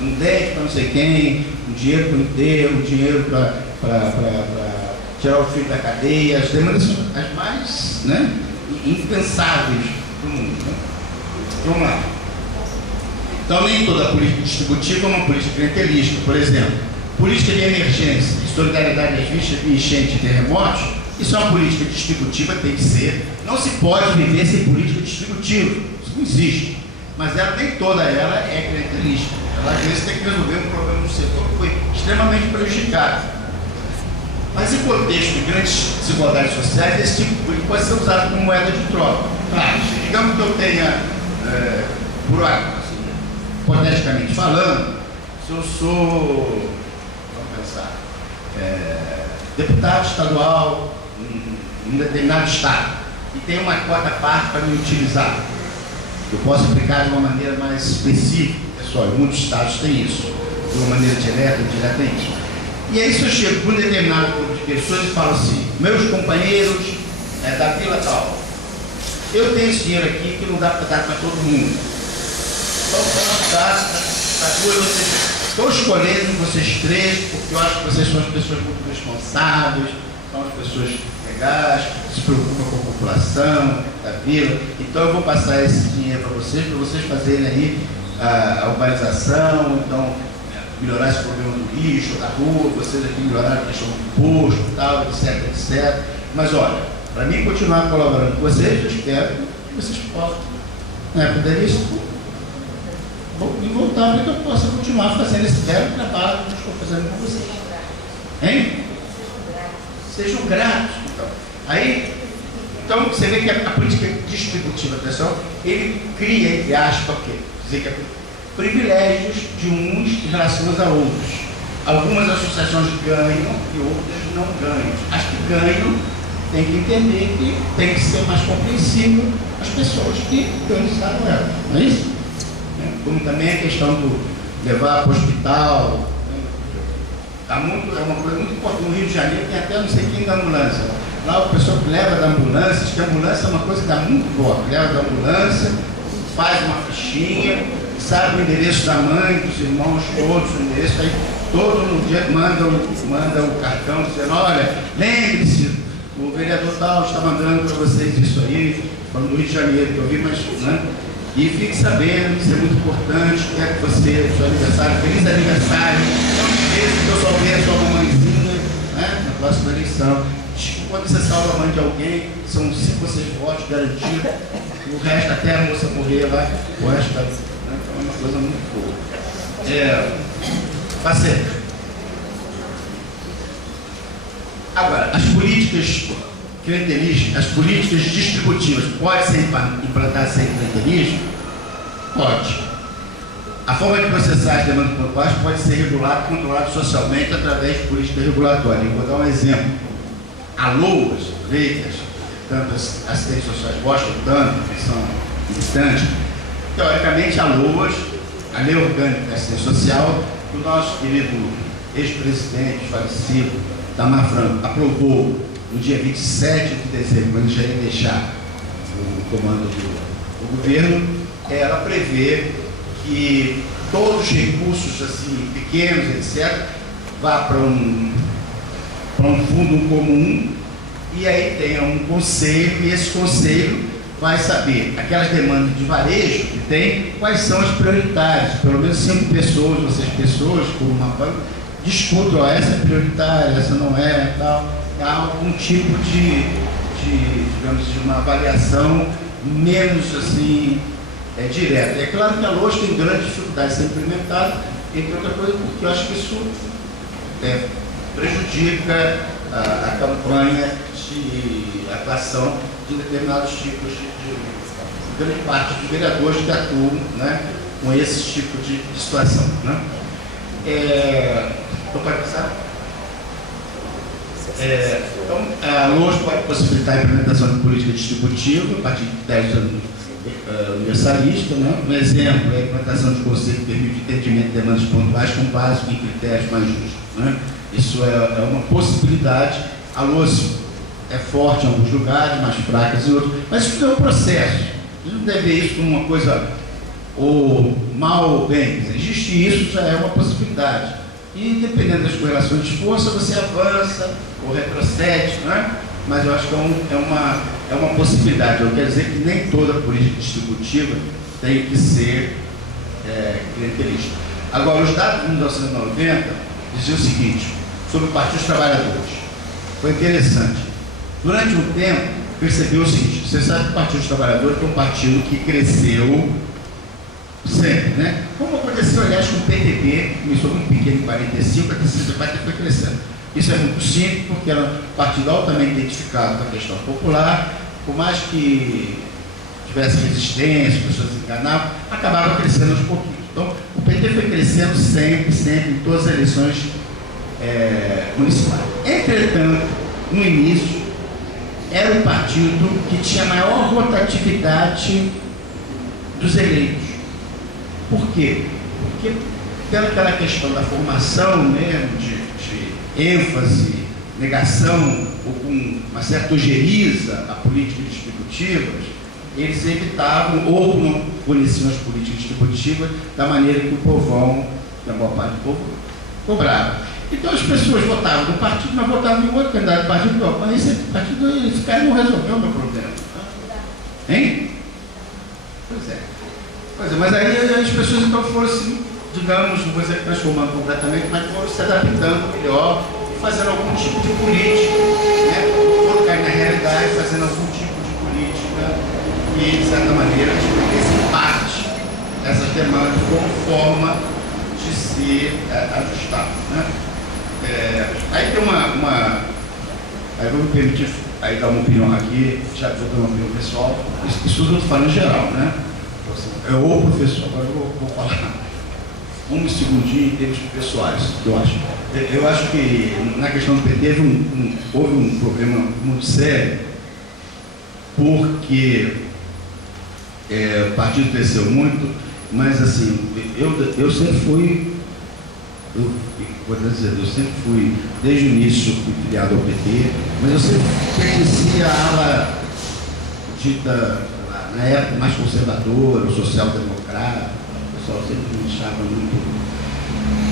Um dente para não sei quem, um dinheiro para o enterro, um dinheiro para tirar o filho da cadeia. As demandas são as mais, né, impensáveis do mundo. Né? Vamos lá. Então, nem toda política distributiva é uma política clientelista. Por exemplo, política de emergência, de solidariedade às vítimas de enchente e terremotos, isso é uma política distributiva, tem que ser. Não se pode viver sem política distributiva. Isso não existe. Mas nem toda ela é clientelista. Ela, às vezes, tem que resolver um problema no setor que foi extremamente prejudicado. Mas em contexto de grandes desigualdades sociais, esse tipo de política pode ser usado como moeda de troca. Claro, digamos que eu tenha, hipoteticamente falando, se eu sou, vamos pensar, deputado estadual em um determinado estado e tem uma cota parte para me utilizar, eu posso aplicar de uma maneira mais específica. Pessoal, muitos estados têm isso, de uma maneira direta ou indiretamente. E aí, se eu chego com um determinado grupo de pessoas e falo assim, meus companheiros da vila tal, eu tenho esse dinheiro aqui que não dá para dar para todo mundo. Então, posso dar para duas ou três. Estou escolhendo vocês três, porque eu acho que vocês são as pessoas muito responsáveis, são as pessoas legais, que se preocupam com a população da vila. Então, eu vou passar esse dinheiro para vocês fazerem aí a urbanização, então, melhorar esse problema do lixo, da rua, vocês aqui melhorar a questão do imposto, tal, etc, etc. Mas, olha, para mim continuar colaborando com vocês, eu espero que vocês possam, poder isso, e voltar para que eu possa continuar fazendo esse belo trabalho que eu estou fazendo com vocês. Hein? Sejam gratos. Então, você vê que a política distributiva, atenção, ele cria, entre aspas, o quê? Dizer que é privilégios de uns em relação a outros. Algumas associações ganham e outras não ganham. As que ganham têm que entender que tem que ser mais compreensível às pessoas que organizaram elas. Não é isso? Como também a questão do levar para o hospital. É uma coisa muito importante. No Rio de Janeiro tem até não sei quem da ambulância. Lá o pessoal que leva da ambulância, diz que a ambulância é uma coisa que dá muito boa. Leva da ambulância, faz uma fichinha, sabe o endereço da mãe, dos irmãos, todos, o endereço, aí todo dia manda o cartão dizendo, olha, lembre-se, o vereador tal está mandando para vocês isso aí, falando do Rio de Janeiro, que eu vi, mas, né? E fique sabendo, isso é muito importante, quero que você, seu aniversário, feliz aniversário, não esqueça que eu só ver a sua mamãezinha, né, na próxima eleição. Quando você salva a mãe de alguém, são 5 ou 6 votos garantidos, o resto, até a moça morrer lá, o resto da vida. Então é uma coisa muito boa. Parceiro. Agora, as políticas clientelistas, as políticas distributivas, pode ser implantadas sem clientelismo? Pode. A forma de processar as demandas populares pode ser regulada e controlada socialmente através de política regulatória. Eu vou dar um exemplo. A LOAS, leis, tanto as assistentes sociais gostam tanto, que são militantes, teoricamente a LOAS, a Lei Orgânica da Assistência Social, do nosso querido ex-presidente falecido, Itamar Franco, aprovou no dia 27 de dezembro, quando ele já ia deixar o comando do governo, ela prevê que todos os recursos assim, pequenos, etc., vá para um fundo comum, e aí tenha um conselho, e esse conselho vai saber aquelas demandas de varejo que tem, quais são as prioritárias. Pelo menos 5 pessoas ou 6 pessoas, por uma banca, discutam, essa é prioritária, essa não é, tal. Há algum tipo digamos, de uma avaliação menos assim, direta. É claro que a LOAS tem grande dificuldade de ser implementada, entre outras coisas, porque eu acho que isso prejudica a campanha de atuação de determinados tipos de grande parte de vereadores que atuam, né, com esse tipo de situação. Né? Então, pode passar? Então, a LOAS pode possibilitar a implementação de política distributiva a partir de 10 anos universalista, né? Um exemplo é a implantação de conceito que permite entendimento de demandas pontuais com base em critérios mais justos. Né? Isso é uma possibilidade. A LOAS é forte em alguns lugares, mais fracas em outros, mas isso é um processo. A gente não deve ver isso como uma coisa ou mal ou bem. Existe isso, já é uma possibilidade. E dependendo das correlações de força, você avança ou retrocede, né? Mas eu acho que é uma possibilidade. Eu quero dizer que nem toda política distributiva tem que ser clientelista. Agora, os dados de 1990 diziam o seguinte, sobre o Partido dos Trabalhadores. Foi interessante. Durante um tempo, percebeu o seguinte, você sabe que o Partido dos Trabalhadores é um partido que cresceu sempre, né? Como aconteceu, aliás, com o PTB, começou muito pequeno em 45, até 64 foi crescendo. Isso é muito simples, porque era um partido altamente identificado com a questão popular, por mais que tivesse resistência, pessoas se enganavam, acabava crescendo aos pouquinhos. Então, o PT foi crescendo sempre, sempre, em todas as eleições municipais. Entretanto, no início, era um partido que tinha maior rotatividade dos eleitos. Por quê? Porque pela questão da formação mesmo, de ênfase, negação, ou com uma certa ojeriza a políticas distributivas, eles evitavam ou não conheciam as políticas distributivas da maneira que o povão, que a maior parte do povo, cobrava. Então as pessoas votavam no partido, mas votavam em outro candidato do partido, mas esse cara não resolveu o meu problema. Hein? Pois é, mas aí as pessoas então foram se, digamos, não vou dizer transformando completamente, mas foram se adaptando melhor, fazendo algum tipo de política, né? Foram cair na realidade, fazendo algum tipo de política e, de certa maneira, esse parte essas demandas como forma de se ajustar. Né? Aí tem aí vou me permitir aí dar uma opinião aqui, já vou dar uma opinião pessoal, isso eu estou falando em geral, né? O professor, agora eu vou falar um segundinho em termos pessoais, que eu acho que na questão do PT houve um problema muito sério, porque o partido cresceu muito, mas assim, eu sempre fui, eu sempre fui, desde o início, fui filiado ao PT, mas eu sempre pertencia à ala dita, na época, mais conservadora, social-democrata, o pessoal sempre me achava muito...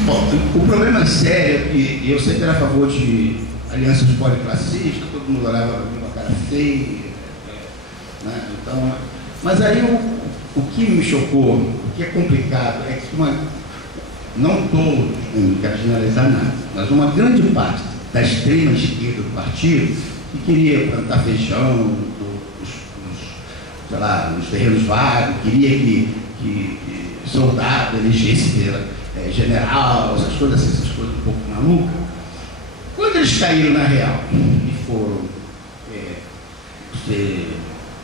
Bom, o problema sério é que eu sempre era a favor de alianças policlassistas, todo mundo olhava com a cara feia, né? Então, mas aí o que me chocou, o que é complicado, é que não todos, não quero generalizar nada, mas uma grande parte da extrema esquerda do partido que queria plantar feijão sei lá, nos terrenos vagos, queria que soldado elegesse general, essas coisas um pouco malucas. Quando eles caíram na real e foram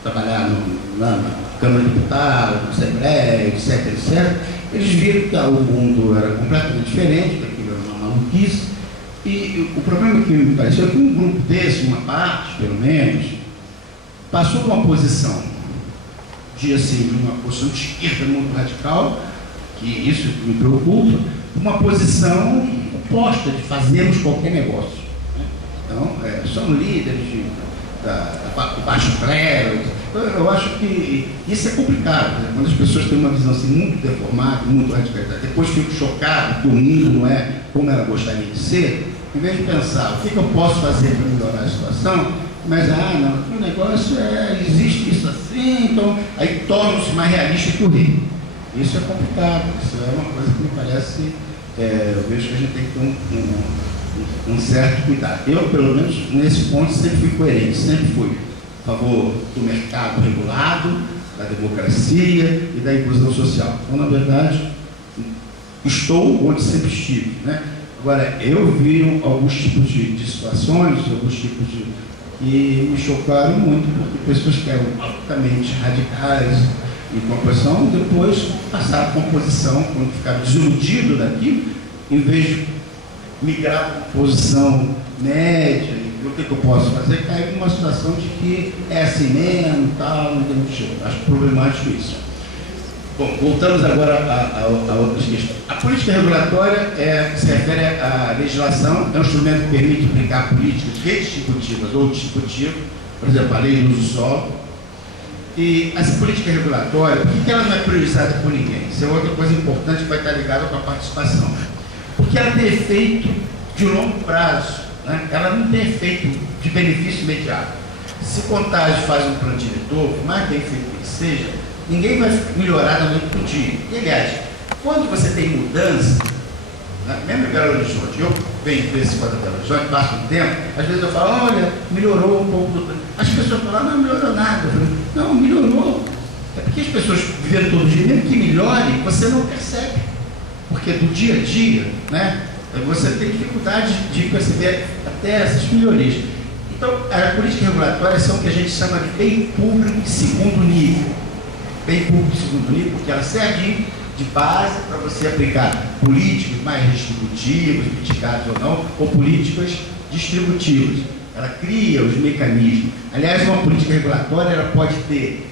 trabalhar na Câmara de Deputados, na Assembleia, etc., eles viram que o mundo era completamente diferente, que aquilo era uma maluquice, e o problema que me pareceu é que um grupo desse, uma parte, pelo menos, passou uma posição de uma posição de esquerda muito radical, que isso me preocupa, uma posição oposta de fazermos qualquer negócio. Então, somos líderes do baixo clero. Eu acho que isso é complicado, né? Quando as pessoas têm uma visão assim, muito deformada, muito radicalizada, depois ficam chocadas que o mundo não é como ela gostaria de ser, em vez de pensar o que eu posso fazer para melhorar a situação, mas, não, o negócio existe isso assim, então, aí torna-se mais realista que o rei. Isso é complicado, isso é uma coisa que me parece, eu vejo que a gente tem que ter um certo cuidado. Eu, pelo menos, nesse ponto, sempre fui coerente, sempre fui a favor do mercado regulado, da democracia e da inclusão social. Então, na verdade, estou onde sempre estive, né? Agora, eu vi alguns tipos de situações, alguns tipos de... que me chocaram muito, porque pessoas que eram altamente radicais e com a posição, depois passaram com a posição, quando ficaram desiludidos daquilo, em vez de migrar para uma posição média, e o que eu posso fazer, cair numa situação de que é assim mesmo, tal, não tem muito jeito. Acho problemático isso. Bom, voltamos agora a outras questões. A política regulatória se refere à legislação, é um instrumento que permite aplicar políticas redistributivas ou distributivas, por exemplo, a lei do uso do solo. E essa política regulatória, por que ela não é priorizada por ninguém? Isso é outra coisa importante que vai estar ligada com a participação. Porque ela tem efeito de longo prazo, né? Ela não tem efeito de benefício imediato. Se Contagem faz um plano diretor, por mais bem feito que seja, ninguém vai melhorar da noite para o dia. E, aliás, quando você tem mudança, né, mesmo em Belo Horizonte, eu venho desse quadro de Belo Horizonte, passo um tempo, às vezes eu falo, olha, melhorou um pouco. As pessoas falam, não melhorou nada. Eu falo, não, melhorou. É porque as pessoas vivendo todo dia, mesmo que melhore, você não percebe. Porque do dia a dia, né, você tem dificuldade de perceber até essas melhorias. Então, as políticas regulatórias são o que a gente chama de bem público de segundo nível. Bem público de segundo nível, porque ela serve de base para você aplicar políticas mais distributivas, criticadas ou não, ou políticas distributivas. Ela cria os mecanismos. Aliás, uma política regulatória ela pode ter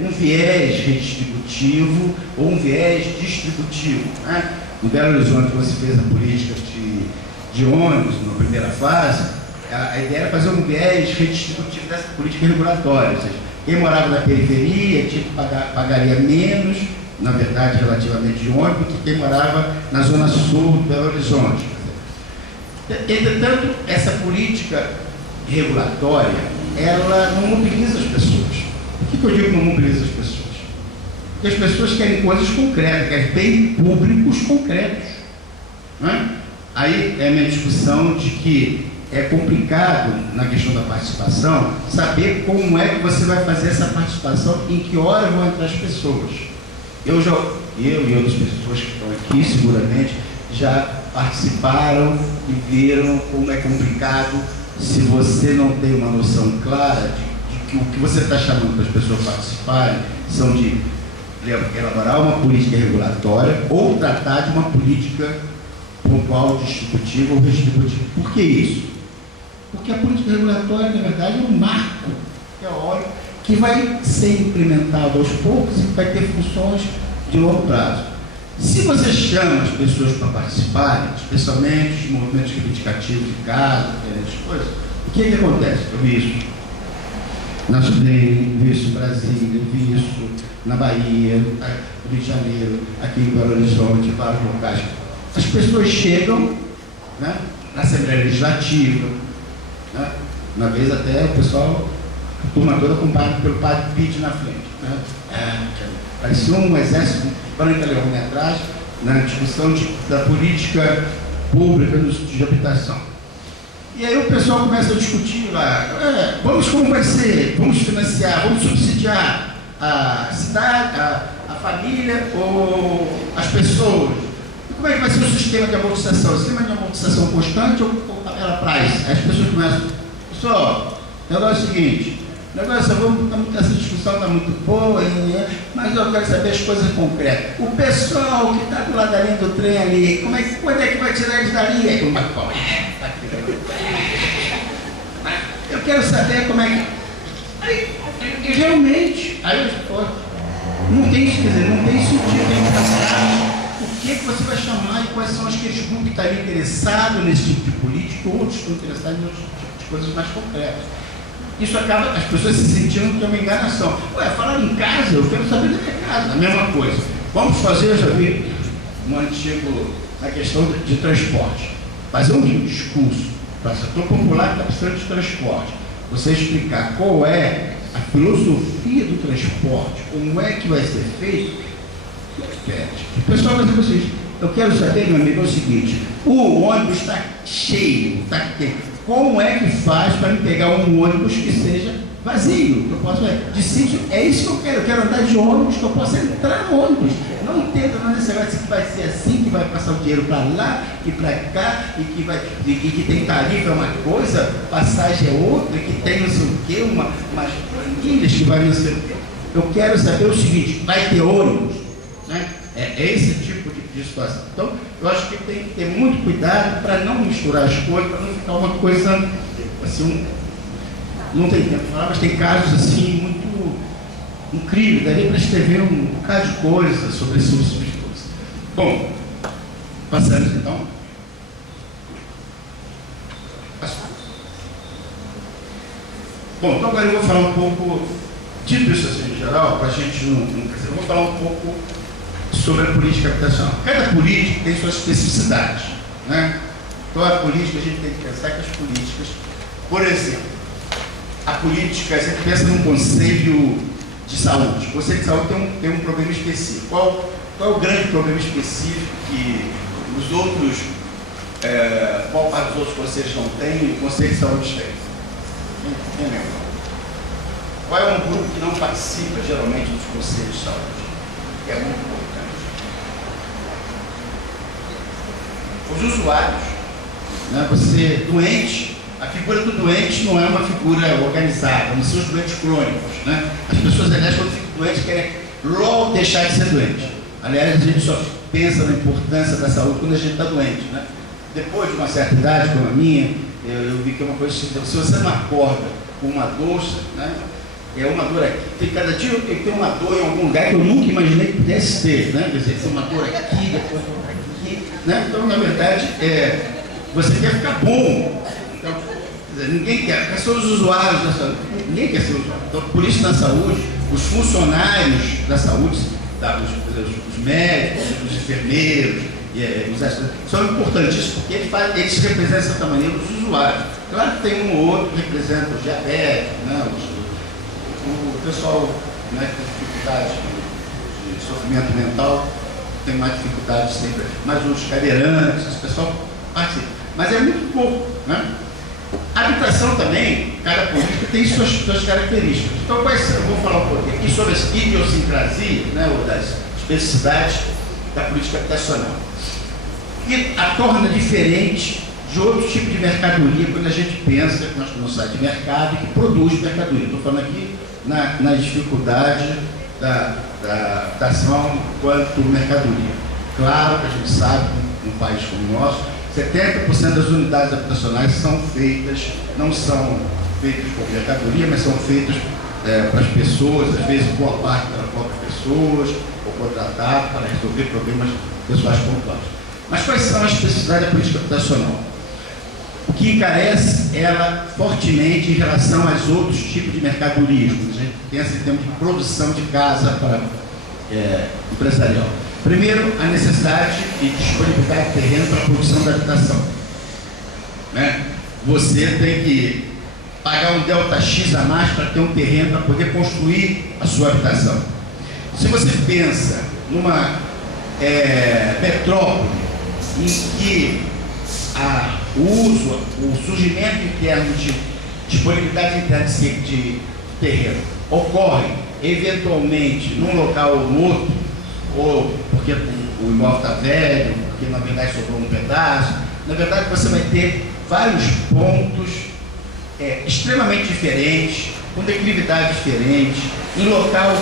um viés redistributivo ou um viés distributivo, né? No Belo Horizonte, você fez a política de ônibus, na primeira fase, a ideia era fazer um viés redistributivo dessa política regulatória. Ou seja, quem morava na periferia pagaria menos, na verdade, relativamente de ônibus, que quem morava na zona sul do Belo Horizonte. Entretanto, essa política regulatória, ela não mobiliza as pessoas. Por que eu digo que não mobiliza as pessoas? Porque as pessoas querem coisas concretas, querem bem públicos concretos. Né? Aí é a minha discussão de que é complicado, na questão da participação, saber como é que você vai fazer essa participação, em que hora vão entrar as pessoas. Eu e outras pessoas que estão aqui, seguramente, já participaram e viram como é complicado se você não tem uma noção clara de que o que você está chamando para as pessoas participarem são de elaborar uma política regulatória ou tratar de uma política pontual, distributiva ou redistributiva. Por que isso? Porque a política regulatória, na verdade, é um marco teórico que vai ser implementado aos poucos e vai ter funções de longo prazo. Se você chama as pessoas para participarem, especialmente os movimentos reivindicativos de casa, essas coisas, o que acontece? Eu vi isso na Sudene, vi isso em Brasília, vi isso na Bahia, no Rio de Janeiro, aqui em Belo Horizonte, em vários locais. As pessoas chegam, né, na Assembleia Legislativa, né, uma vez até o pessoal, a turma toda acompanhada pelo padre Pitt na frente. Né, parecia um exército branco leão atrás, na discussão da política pública de habitação. E aí o pessoal começa a discutir lá, vamos como vai ser, vamos financiar, vamos subsidiar a cidade, a família ou as pessoas. E como é que vai ser o sistema de amortização? O sistema de amortização constante ou tabela price? Aí as pessoas começam, pessoal, o negócio é o seguinte, essa discussão está muito boa, mas eu quero saber as coisas concretas. O pessoal que está do lado da linha do trem ali, quando é que vai tirar eles dali? Eu quero saber como é que... Aí, realmente, não tem isso, quer dizer, não tem sentido. por que você vai chamar e quais são aqueles grupos que estariam interessados nesse tipo de política, outros estão interessados em outros tipos de coisas mais concretas. Isso acaba, as pessoas se sentindo que é uma enganação. Ué, falar em casa, eu quero saber da minha casa, a mesma coisa. Vamos fazer, eu já vi um antigo, na questão de transporte. Fazer um discurso para o setor popular que está precisando de transporte. Você explicar qual é a filosofia do transporte, como é que vai ser feito, o pessoal vai dizer para vocês, eu quero saber, meu amigo, é o seguinte, o ônibus está cheio, está quente. Como é que faz para me pegar um ônibus que seja vazio? Que eu possa, de sítio, é isso que eu quero andar de ônibus, que eu possa entrar no ônibus. Não entendo nesse negócio que vai ser assim, que vai passar o dinheiro para lá e para cá, e que tem tarifa é uma coisa, passagem é outra, que tem não sei o quê, umas planilhas que vai não sei o quê. Eu quero saber o seguinte, vai ter ônibus? Né? É esse tipo de situação. Então, eu acho que tem que ter muito cuidado para não misturar as coisas, para não ficar uma coisa assim, não tem tempo de falar, mas tem casos assim muito incríveis, daria para escrever um bocado de coisa sobre esse tipo de coisa. Bom, passamos então. Bom, então agora eu vou falar um pouco, dito isso assim em geral, para a gente não dizer, eu vou falar um pouco sobre a política habitacional. Cada política tem suas especificidades, né? Então a política, a gente tem que pensar que as políticas, por exemplo, a política, você pensa num conselho de saúde. O conselho de saúde tem um problema específico. Qual é o grande problema específico que os outros, qual parte dos outros conselhos não tem e o conselho de saúde tem? Quem lembra? Qual é um grupo que não participa geralmente dos conselhos de saúde? Que é muito importante. Os usuários, né? Você, doente, a figura do doente não é uma figura organizada, não são os doentes crônicos, né? As pessoas, aliás, quando ficam doentes, querem logo deixar de ser doente. Aliás, a gente só pensa na importância da saúde quando a gente está doente, né? Depois de uma certa idade, como a minha, eu vi que é uma coisa, se você não acorda com uma dor, né? É uma dor aqui, tem cada dia eu tenho que ter uma dor em algum lugar que eu nunca imaginei que pudesse ter, né? Quer dizer, tem uma dor aqui, depois outra aqui, né? Então, na verdade, você quer ficar bom. Então, quer dizer, ninguém quer, são os usuários da saúde, ninguém quer ser usuário. Então, por isso, na saúde, os funcionários da saúde, os médicos, os enfermeiros, os assistentes, são importantíssimos porque eles representam, de certa maneira, os usuários. Claro que tem um ou outro que representa os diabéticos, né? O pessoal, né, que tem dificuldade de sofrimento mental tem mais dificuldade sempre, mas os cadeirantes, o pessoal participa. Mas é muito pouco, né? A habitação também, cada política tem suas características. Então, eu vou falar um pouquinho aqui sobre as idiosincrasias, né, ou das especificidades da política habitacional, que a torna diferente de outro tipo de mercadoria quando a gente pensa que nós temos um site de mercado que produz mercadoria. Estou falando aqui na dificuldade da ação quanto mercadoria. Claro que a gente sabe, num país como o nosso, 70% das unidades habitacionais são feitas, não são feitas por mercadoria, mas são feitas para as pessoas, às vezes boa parte para próprias pessoas, ou contratadas para resolver problemas pessoais pontuais. Mas quais são as especificidades da política habitacional? O que encarece ela fortemente em relação aos outros tipos de mercadorias, quando a gente pensa em termos de produção de casa para empresarial. Primeiro, a necessidade de disponibilidade de terreno para a produção da habitação, né? Você tem que pagar um delta X a mais para ter um terreno para poder construir a sua habitação. Se você pensa numa metrópole em que o surgimento interno de disponibilidade interna de terreno ocorre eventualmente num local ou no outro, ou porque o imóvel está velho, porque na verdade sobrou um pedaço, na verdade você vai ter vários pontos extremamente diferentes, com declividade diferente, em local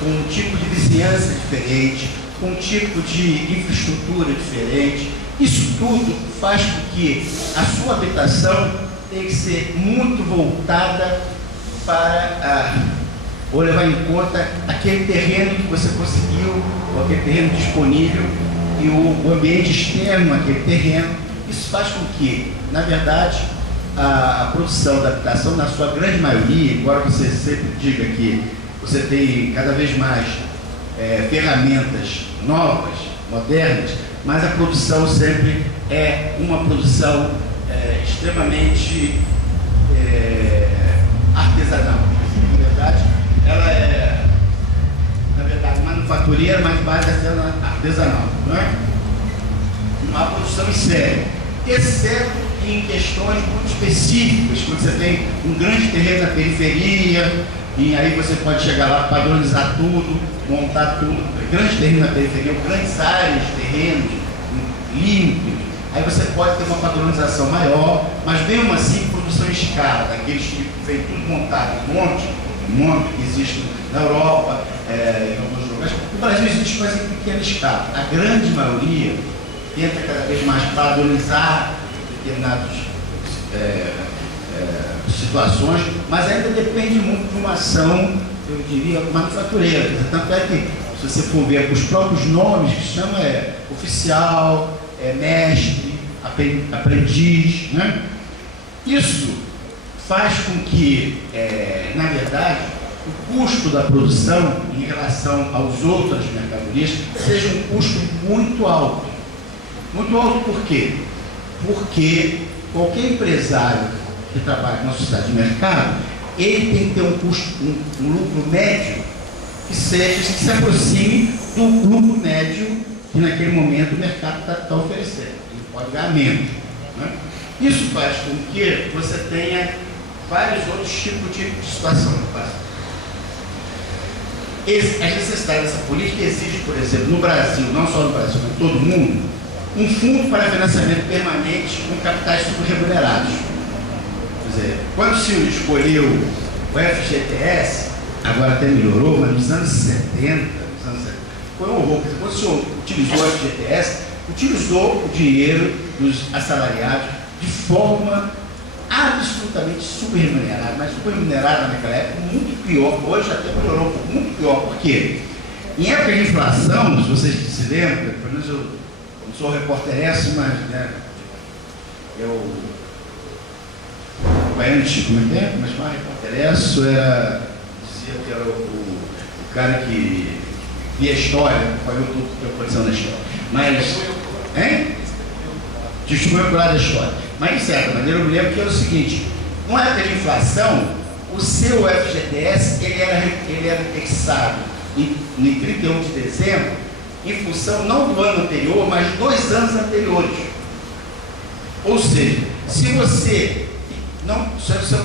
com um tipo de vizinhança diferente, com um tipo de infraestrutura diferente. Isso tudo faz com que a sua habitação tenha que ser muito voltada para ou levar em conta aquele terreno que você conseguiu, ou aquele terreno disponível, e o ambiente externo àquele terreno. Isso faz com que, na verdade, a produção da habitação, na sua grande maioria, embora você sempre diga que você tem cada vez mais ferramentas novas, modernas, mas a produção sempre é uma produção extremamente artesanal. Na verdade, ela é, manufatureira, mas base artesanal, não é? Uma produção em série, exceto em questões muito específicas, quando você tem um grande terreno na periferia, e aí você pode chegar lá, padronizar tudo, montar tudo, grande terreno na periferia, grandes áreas, terrenos limpos, aí você pode ter uma padronização maior, mas mesmo assim, produção em escala, daqueles que vem tudo montado, um monte que existe na Europa, em alguns lugares. No Brasil existe coisa em pequena escala. A grande maioria tenta cada vez mais padronizar determinadas situações, mas ainda depende muito de uma ação, eu diria, manufatureira. Tanto é que, se você for ver os próprios nomes que se chama oficial, mestre, aprendiz, né? Isso faz com que, na verdade, o custo da produção em relação às outras mercadorias seja um custo muito alto. Muito alto por quê? Porque qualquer empresário que trabalha com uma sociedade de mercado, ele tem que ter um custo, um lucro médio que se aproxime do lucro médio que naquele momento o mercado está oferecendo. Ele pode ganhar menos, né? Isso faz com que você tenha vários outros tipos de situação. As necessidades dessa política exigem, por exemplo, no Brasil, não só no Brasil, mas em todo mundo, um fundo para financiamento permanente com capitais subremunerados. Quer dizer, quando se escolheu o FGTS, agora até melhorou, mas nos anos 70, foi um horror. Quando o senhor utilizou o FGTS, utilizou o dinheiro dos assalariados de forma absolutamente subremunerada, mas subremunerada naquela época muito pior, hoje até melhorou, muito pior. Por quê? Em época de inflação, se vocês se lembram, pelo menos eu não sou repórter, mas eu antes, como é? Mas uma repórter dizia que era o cara que via a história, falou tudo que aconteceu na história. Mas, testemunho ocular da história. Mas, de certa maneira, eu me lembro que era o seguinte: numa época de inflação, o seu FGTS ele era fixado em 31 de dezembro, em função não do ano anterior, mas 2 anos anteriores. Ou seja, se você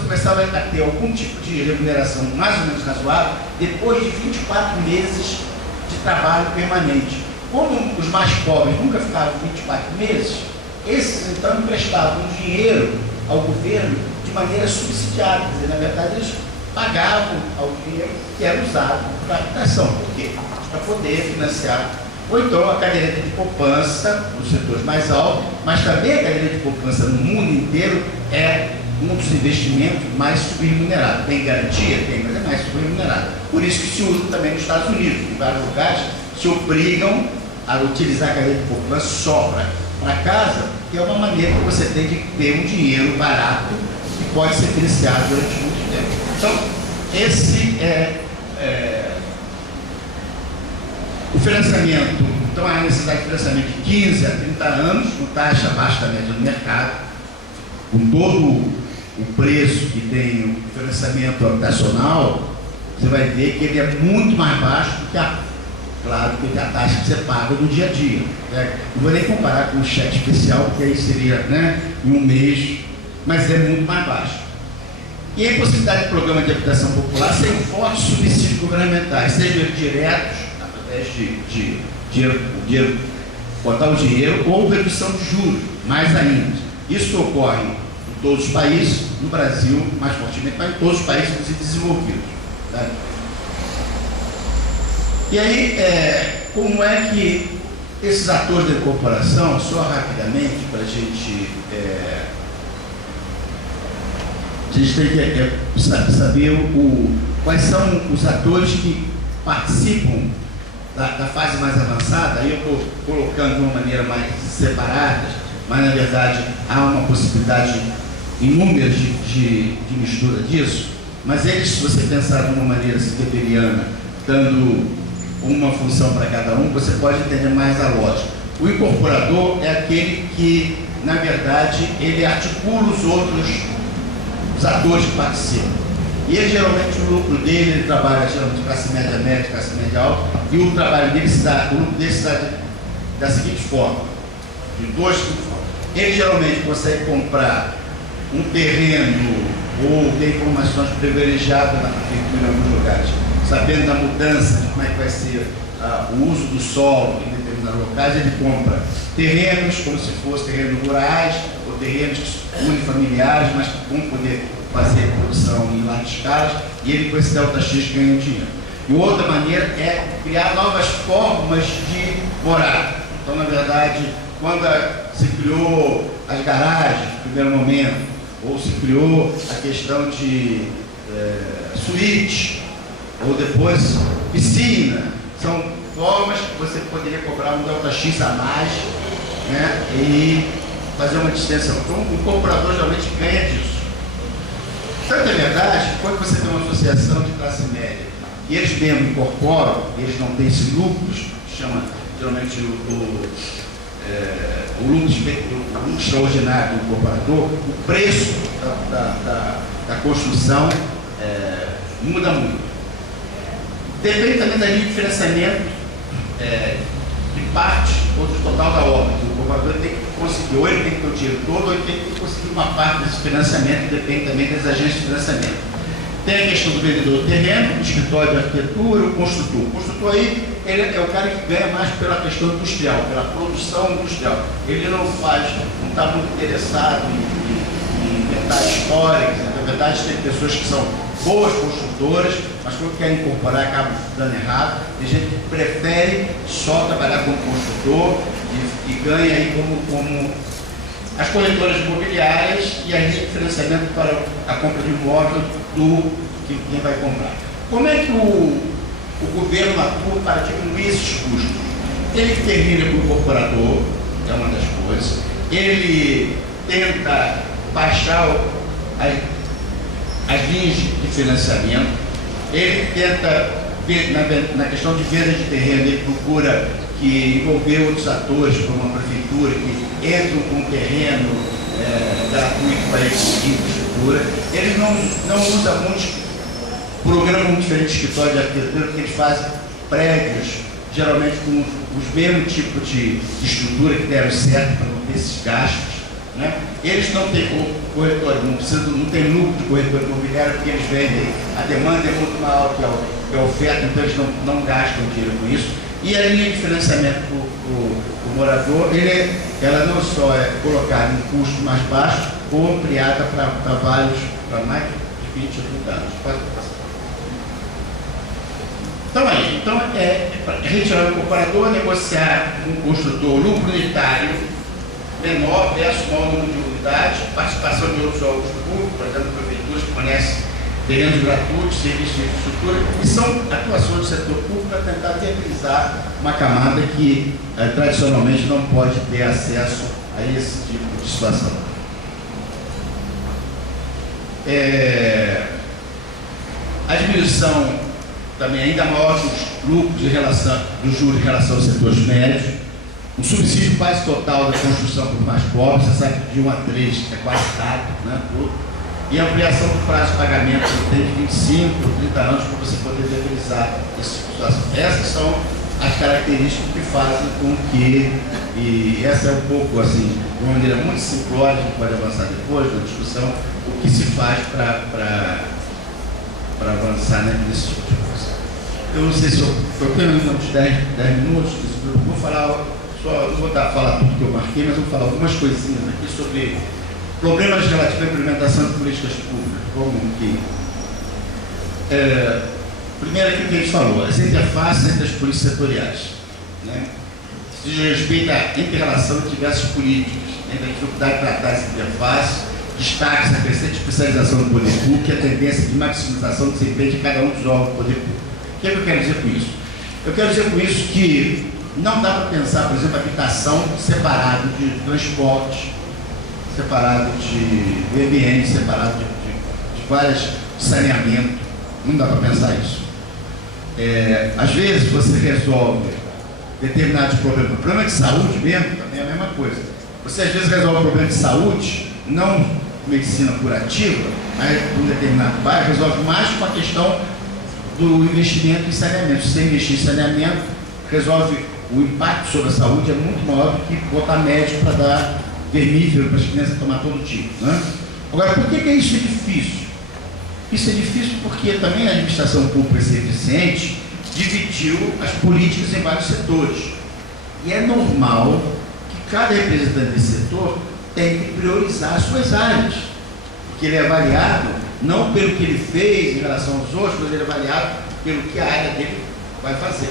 começava a ter algum tipo de remuneração mais ou menos razoável, depois de 24 meses de trabalho permanente. Como os mais pobres nunca ficavam 24 meses, esses então emprestavam dinheiro ao governo de maneira subsidiada. Quer dizer, na verdade, eles pagavam ao dinheiro que era usado para a habitação. Por quê? Para poder financiar. Ou então a caderneta de poupança nos setores mais altos, mas também a caderneta de poupança no mundo inteiro é um dos investimentos mais subremunerados. Tem garantia? Tem, mas é mais subremunerado. Por isso que se usa também nos Estados Unidos. Em vários lugares se obrigam a utilizar a caderneta de poupança só para casa, que é uma maneira que você tem de ter um dinheiro barato que pode ser financiado durante muito tempo. Então, esse o financiamento. Então, há necessidade de financiamento de 15 a 30 anos, com taxa abaixo da média do mercado, com todo o preço que tem o financiamento habitacional, você vai ver que ele é muito mais baixo do que a taxa que você paga no dia a dia. Não vou nem comparar com o cheque especial, porque aí seria em um mês, mas é muito mais baixo. E a impossibilidade de programa de habitação popular sem fortes subsídios governamentais, sejam diretos, através de botar o dinheiro, ou redução de juros, mais ainda. Isso ocorre em todos os países, no Brasil mais fortemente, mas em todos os países desenvolvidos. Tá? E aí, como é que esses atores da incorporação, só rapidamente, para a gente tem que saber quais são os atores que participam da fase mais avançada. Aí eu estou colocando de uma maneira mais separada, mas na verdade há uma possibilidade inúmera de mistura disso. Mas eles, se você pensar de uma maneira weberiana, dando uma função para cada um, você pode entender mais a lógica. O incorporador é aquele que, na verdade, ele articula os atores que participam. E ele, geralmente, o lucro dele, ele trabalha geralmente classe média média, classe média alta, e o trabalho dele o lucro dele se dá da seguinte forma, de duas formas. Ele geralmente consegue comprar um terreno ou ter informações privilegiadas na prefeitura em alguns lugares, sabendo da mudança, de como é que vai ser o uso do solo em determinados locais. Ele compra terrenos como se fossem terrenos rurais ou terrenos unifamiliares, mas que vão poder fazer produção em largas escalas, e ele com esse delta X ganha dinheiro. E outra maneira é criar novas formas de morar. Então, na verdade, quando se criou as garagens no primeiro momento, ou se criou a questão de suíte, ou depois piscina, são formas que você poderia cobrar um delta X a mais, né, e fazer uma distância. Então, o comprador geralmente ganha disso. Tanto é verdade, quando você tem uma associação de classe média e eles mesmo incorporam, eles não têm esses lucros, que chama geralmente o lucro extraordinário do incorporador, o preço da construção muda muito. Depende também da linha de financiamento de parte ou do total da obra. O incorporador tem que conseguir, ou ele tem que ter o dinheiro todo, ou ele tem que conseguir uma parte desse financiamento, depende também das agências de financiamento. Tem a questão do vendedor do terreno, o escritório de arquitetura, o construtor. O construtor aí, ele é o cara que ganha mais pela questão industrial, pela produção industrial. Ele não está muito interessado em inventar histórias. Na verdade, tem pessoas que são boas construtoras, mas quando querem incorporar acabam dando errado. Tem gente que prefere só trabalhar como construtor e ganha aí como as corretoras imobiliárias e a linha de financiamento para a compra de imóvel do quem vai comprar. Como é que o governo atua para diminuir esses custos? Ele termina com o incorporador, é uma das coisas. Ele tenta baixar as linhas de financiamento. Ele tenta, na questão de venda de terreno, ele procura envolver outros atores, como a prefeitura, que entram com um terreno gratuito para infraestrutura. Ele não usa muitos programas muito diferentes de escritório de arquitetura, porque eles fazem prédios, geralmente com os mesmos tipos de estrutura que deram certo para não ter esses gastos. Né? Eles não têm corretor, não tem lucro de corretor imobiliário, porque eles vendem, a demanda é muito maior que a oferta, então eles não gastam dinheiro com isso. E a linha de financiamento para o morador, ela não só é colocada em custo mais baixo, ou ampliada para mais de 20 ou 30 anos. Pode passar. Então é retirar o incorporador, negociar com o construtor lucro unitário menor versus maior número de unidades, participação de outros órgãos públicos, por exemplo, prefeituras que fornecem terrenos gratuitos, serviços de infraestrutura, e são atuações do setor público para tentar viabilizar uma camada que tradicionalmente não pode ter acesso a esse tipo de situação. A diminuição também ainda maior dos lucros dos juros em relação aos setores médios, o subsídio quase total da construção para os mais pobres, você sabe que de 1 a 3 é quase dado, né? E a ampliação do prazo de pagamento de 25 ou 30 anos para você poder viabilizar essa situação. Essas são as características que fazem com que, e essa é um pouco assim, de uma maneira muito simplória, a gente pode avançar depois da discussão, o que se faz para avançar nesse tipo de coisa. Eu não sei se eu tenho uns 10 minutos, vou falar, não vou falar tudo que eu marquei, mas vou falar algumas coisinhas aqui sobre problemas relativos à implementação de políticas públicas, como que primeiro aquilo que a gente falou, as interfaces entre as polícias setoriais, né? Isso diz respeito à inter-relação de diversas políticas, né? Da dificuldade de tratar essa interface, destaque-se a crescente especialização do poder público e a tendência de maximização do desempenho de cada um dos órgãos do poder público. O que é que eu quero dizer com isso? Eu quero dizer com isso que não dá para pensar, por exemplo, habitação separado de transporte, separado de meio ambiente, separado de várias de saneamento. Não dá para pensar isso. Às vezes você resolve determinados problemas. O problema de saúde mesmo também é a mesma coisa. Você às vezes resolve o problema de saúde, não medicina curativa, mas um determinado bairro resolve mais com a questão do investimento em saneamento. Se você investir em saneamento, resolve o impacto sobre a saúde é muito maior do que botar médico para dar vermífugo para as crianças tomar todo tipo, né? Agora, por que isso é difícil? Isso é difícil porque também a administração pública ser eficiente dividiu as políticas em vários setores. E é normal que cada representante desse setor tem que priorizar as suas áreas, porque ele é avaliado não pelo que ele fez em relação aos outros, mas ele é avaliado pelo que a área dele vai fazer.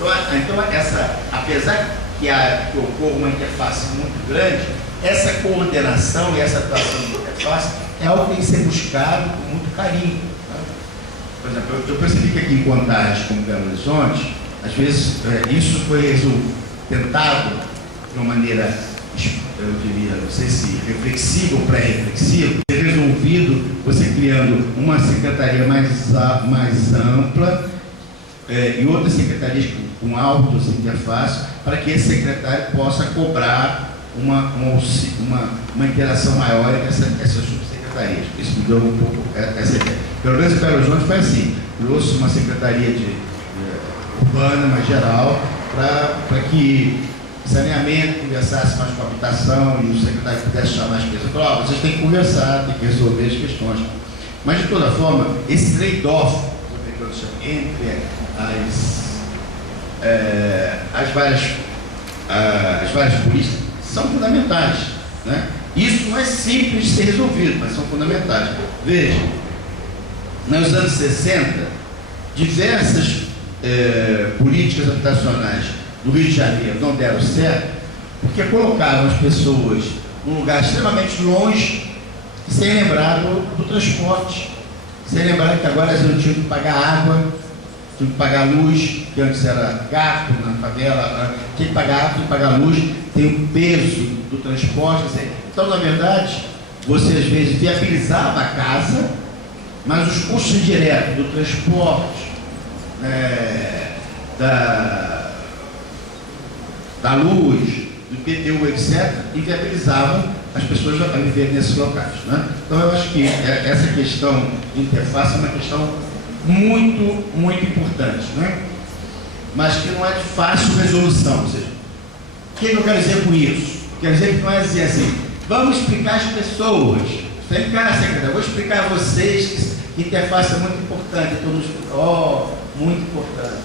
Então apesar que ocorra uma interface muito grande, essa coordenação e essa atuação de interface é algo que tem que ser buscado com muito carinho. Tá? Por exemplo, eu percebi que aqui em Contagem, como Belo Horizonte, às vezes isso foi tentado de uma maneira, eu diria, não sei se reflexiva ou pré-reflexiva, ser resolvido você criando uma secretaria mais ampla e outras secretarias com altas interfaces para que esse secretário possa cobrar uma interação maior entre essas subsecretarias. Isso me deu um pouco essa ideia. Pelo menos em Belo Horizonte foi assim, trouxe uma secretaria urbana, mais geral, para que saneamento conversasse mais com a habitação e o secretário pudesse chamar as pessoas e falar, vocês têm que conversar, têm que resolver as questões. Mas, de toda forma, esse trade-off entre as várias políticas são fundamentais, né? Isso não é simples de ser resolvido, mas são fundamentais. Veja, nos anos 60, diversas políticas habitacionais do Rio de Janeiro não deram certo, porque colocavam as pessoas num lugar extremamente longe, sem lembrar do transporte, sem lembrar que agora elas não tinham que pagar água, tinham que pagar luz, que antes era gato na favela, tinha que pagar água, tinha que pagar luz, tem o peso do transporte. Então, na verdade, você às vezes viabilizava a casa, mas os custos indiretos do transporte, da luz, do IPTU, etc., inviabilizavam as pessoas a viver nesses locais, né? Então, eu acho que essa questão de interface é uma questão muito, muito importante, né? Mas que não é de fácil resolução. Ou seja, o que eu quero dizer com isso? Quer dizer que não é dizer assim, vamos explicar às pessoas. Vem cá, secretário, vou explicar a vocês que interface é muito importante. Todo mundo explica, muito importante.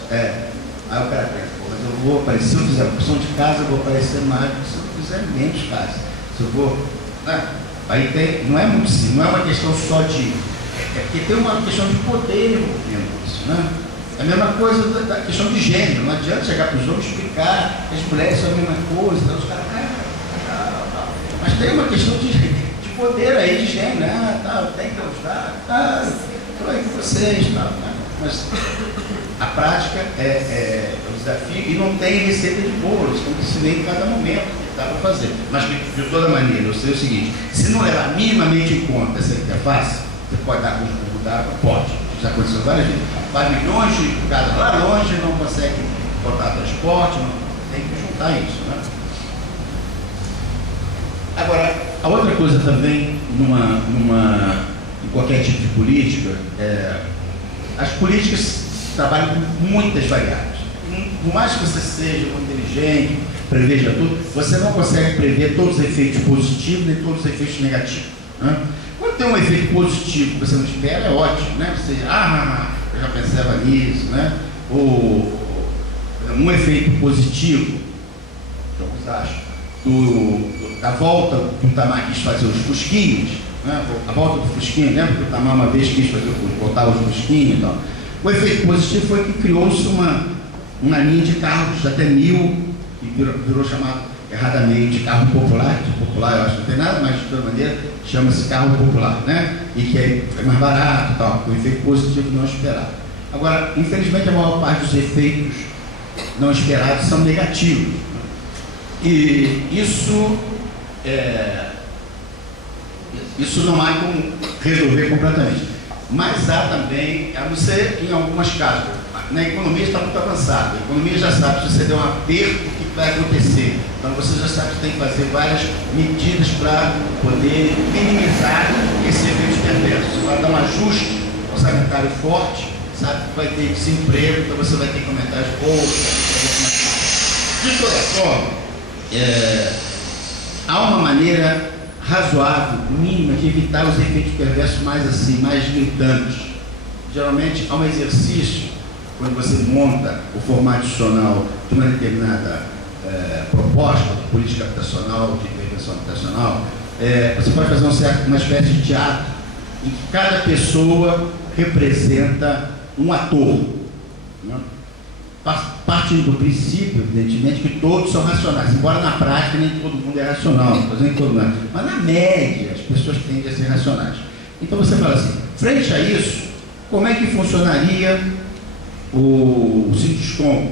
Aí o cara pensa, mas eu vou aparecer, se eu fizer opção de casa, eu vou aparecer mais, se eu fizer menos casa. Se eu vou. Né? Aí não é muito simples, não é uma questão só de. Porque tem uma questão de poder envolvendo isso, né? É a mesma coisa da questão de gênero. Não adianta chegar para os homens e explicar que as mulheres são a mesma coisa, então os caras. Mas tem uma questão de poder aí, de gênero, tem que ajudar, estou aí com vocês, né? Mas a prática é um desafio e não tem receita de bolo, isso tem que se ver em cada momento que dá para fazer. Mas de toda maneira, eu sei o seguinte, se não levar minimamente em conta essa interface, você pode dar custo por mudar, pode. Já aconteceu várias vezes. Vai milhões de casas lá longe, não consegue botar transporte, tem que juntar isso, né? Agora, a outra coisa também, em qualquer tipo de política, as políticas trabalham com muitas variáveis. Por mais que você seja muito inteligente, preveja tudo, você não consegue prever todos os efeitos positivos nem todos os efeitos negativos, né? Quando tem um efeito positivo que você não espera, é ótimo, né? Você, eu já pensava nisso, né? Ou um efeito positivo, alguns acham, da volta que o Itamar quis fazer os fusquinhos, né? A volta do fusquinho, lembra que o Itamar uma vez quis voltar os fusquinhos e tal. O efeito positivo foi que criou-se uma linha de carros de até 1000, que virou chamado erradamente de carro popular, eu acho que não tem nada, mas de toda maneira, chama-se carro popular, né? E que é mais barato e tal, com efeito positivo não esperado. Agora, infelizmente, a maior parte dos efeitos não esperados são negativos. E isso não há como resolver completamente. Mas há também, a não ser em algumas casas, na economia está muito avançada. A economia já sabe, se você der um aperto, o que vai acontecer. Então você já sabe que tem que fazer várias medidas para poder minimizar esse efeito perverso. Você vai dar um ajuste orçamentário forte, sabe que vai ter desemprego, então você vai ter que aumentar as bolsas. De toda forma, há uma maneira razoável, mínima, de evitar os efeitos perversos mais gritantes. Geralmente há um exercício, quando você monta o formato institucional de uma determinada proposta de política habitacional, de intervenção habitacional, você pode fazer uma espécie de teatro em que cada pessoa representa um ator, né? Partindo do princípio, evidentemente, que todos são racionais, embora na prática nem todo mundo é racional, mas na média as pessoas tendem a ser racionais. Então você fala assim, frente a isso, como é que funcionaria o Sinduscom?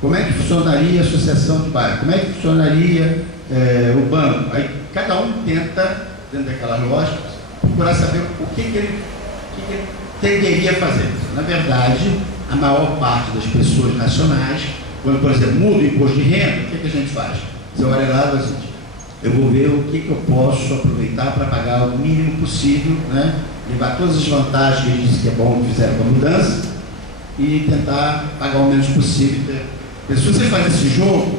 Como é que funcionaria a associação de bairro? Como é que funcionaria o banco? Aí cada um tenta, dentro daquela lógica, procurar saber o que ele tenderia a fazer. Na verdade, a maior parte das pessoas nacionais, quando, por exemplo, muda o imposto de renda, o que a gente faz? Você olha lá e fala assim, eu vou ver o que eu posso aproveitar para pagar o mínimo possível, né? Levar todas as vantagens que a gente disse que é bom que fizeram com a mudança e tentar pagar o menos possível. Se você faz esse jogo,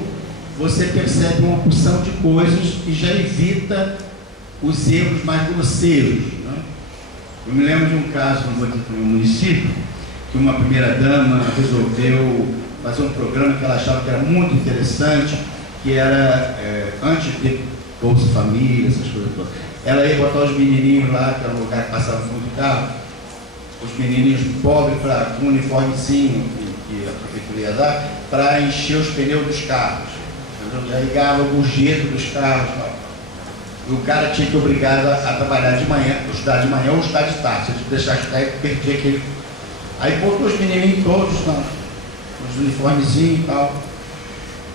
você percebe uma porção de coisas e já evita os erros mais grosseiros, né? Eu me lembro de um caso no município, que uma primeira-dama resolveu fazer um programa que ela achava que era muito interessante, que era, antes de ter Bolsa Família, essas coisas todas, ela ia botar os menininhos lá, que era um lugar que passava fundo de carro, os menininhos pobres, com um uniformezinho que a prefeitura ia dar, para encher os pneus dos carros. Já ligava o jeito dos carros. E o cara tinha que obrigado a trabalhar de manhã, estudar de manhã ou estudar de tarde. Se ele deixasse cair, perdia aquele. Aí botou os menininhos todos, os uniformezinhos e tal.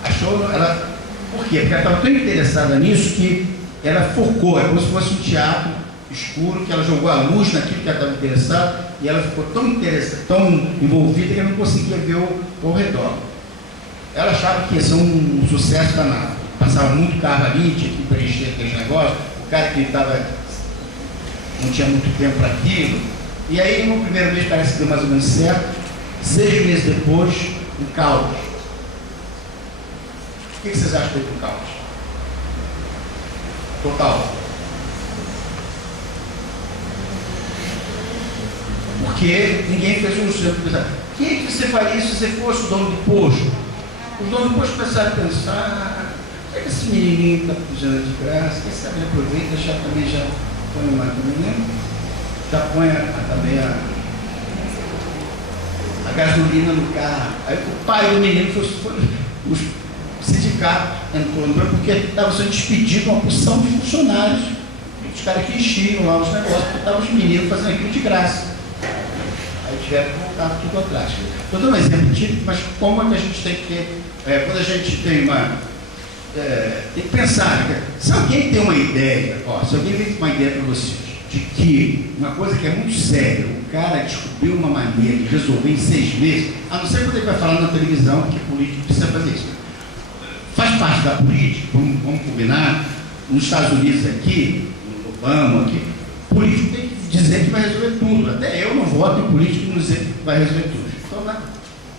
Achou ela. Por quê? Porque ela estava tão interessada nisso que ela focou, é como se fosse um teatro escuro, que ela jogou a luz naquilo que ela estava interessada e ela ficou tão interessada, tão envolvida que ela não conseguia ver o redor. Ela achava que ia ser um sucesso danado. Passava muito carro ali, tinha que preencher aqueles negócios, o cara que não tinha muito tempo para aquilo. E aí, no primeiro mês parece que deu mais ou menos certo, 6 meses depois, um caos. O que vocês acham que foi um caos? Total. Porque ninguém fez um estudo. O que você faria se você fosse o dono do posto? Os donos do posto começaram a pensar, será que esse menininho está pedindo de graça? Quem sabe ele aproveita, já põe uma também, né? Já põe também a gasolina no carro. Aí o pai do menino foi os sindicatos entrou no banco porque estava sendo despedido uma porção de funcionários. Os caras que enchiam lá os negócios, porque estavam os meninos fazendo aquilo de graça. Aí tiveram que voltar tudo atrás. Estou dando um exemplo típico, mas como é que a gente tem que ter, quando a gente tem tem que pensar, né? Se alguém tem uma ideia, se alguém vem com uma ideia para vocês, de que uma coisa que é muito séria, o cara descobriu uma maneira de resolver em 6 meses, a não ser quando ele vai falar na televisão que político precisa fazer isso. Faz parte da política, vamos combinar, nos Estados Unidos aqui, no Obama aqui, político tem que dizer que vai resolver tudo. Até eu não voto em político não dizer que vai resolver tudo. Então,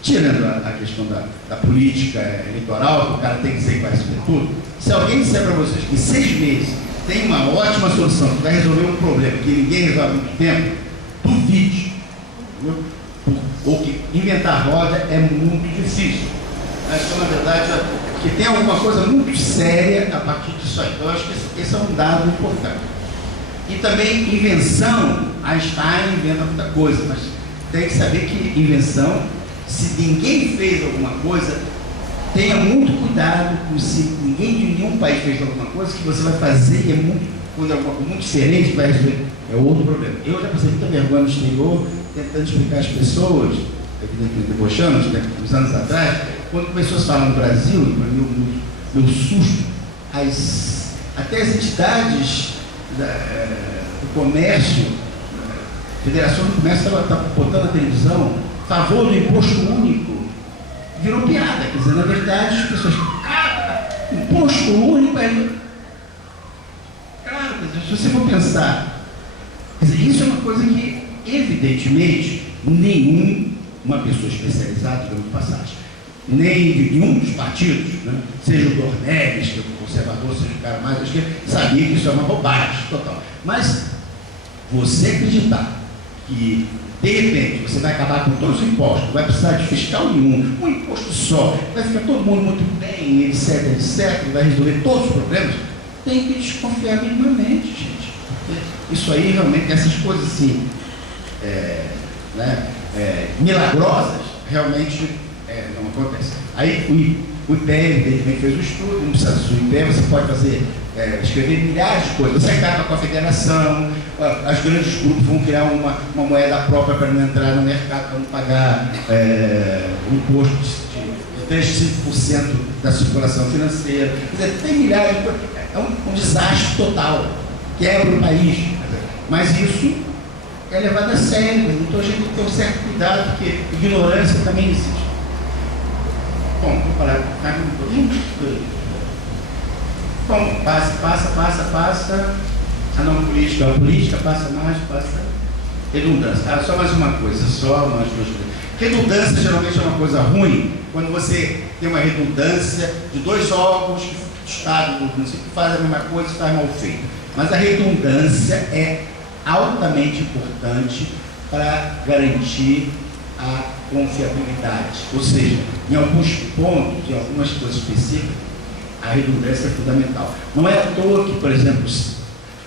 tirando a questão da política eleitoral, que o cara tem que dizer que vai resolver tudo, se alguém disser para vocês que em 6 meses tem uma ótima solução que vai resolver um problema que ninguém resolve há muito tempo, duvide. Ou que inventar roda é muito difícil. Então, na verdade, que tem alguma coisa muito séria a partir disso aí. Então, eu acho que esse é um dado importante. E também invenção, Einstein inventa muita coisa, mas tem que saber que invenção, se ninguém fez alguma coisa, tenha muito cuidado com se ninguém de nenhum país fez alguma coisa que você vai fazer e é muito quando é alguma coisa muito diferente, vai resolver, é outro problema. Eu já passei muita vergonha no exterior, tentando explicar às pessoas, evidentemente debochando, né, uns anos atrás, quando começou a se falar no Brasil, meu susto, até as entidades do comércio, a Federação do Comércio estava botando na televisão, favor do imposto único, virou piada, quer dizer, na verdade as pessoas, imposto único é... Claro, se você for pensar, quer dizer, isso é uma coisa que, evidentemente, nenhuma pessoa especializada, digamos de passagem, nem de nenhum dos partidos, né, seja o Dornelles, que é o conservador, seja o cara mais esquerdo, sabia que isso é uma bobagem total. Mas você acreditar que, de repente, você vai acabar com todos os impostos, não vai precisar de fiscal nenhum, um imposto só, vai ficar todo mundo muito bem, etc, etc, vai resolver todos os problemas, tem que desconfiar minimamente, gente. Isso aí, realmente, essas coisas assim, milagrosas, realmente não acontecem. Aí o IPE, evidentemente, fez o estudo, não precisa do IPE, você pode fazer, escrever milhares de coisas. Você acaba com a federação, as grandes grupos vão criar uma moeda própria para não entrar no mercado, para não pagar um imposto de 3,5% da circulação financeira. Quer dizer, tem milhares de coisas. É um desastre total, quebra o país. Mas isso é levado a sério, então a gente tem que ter um certo cuidado, porque ignorância também existe. Bom, vou parar com o caminho. Bom, passa. A não política, a política passa mais, passa. Redundância. Só mais uma coisa, só mais duas coisas. Redundância geralmente é uma coisa ruim quando você tem uma redundância de dois órgãos que o Estado, no princípio, faz a mesma coisa e faz mal feito. Mas a redundância é altamente importante para garantir a confiabilidade. Ou seja, em alguns pontos, em algumas coisas específicas, a redundância é fundamental. Não é à toa que, por exemplo, os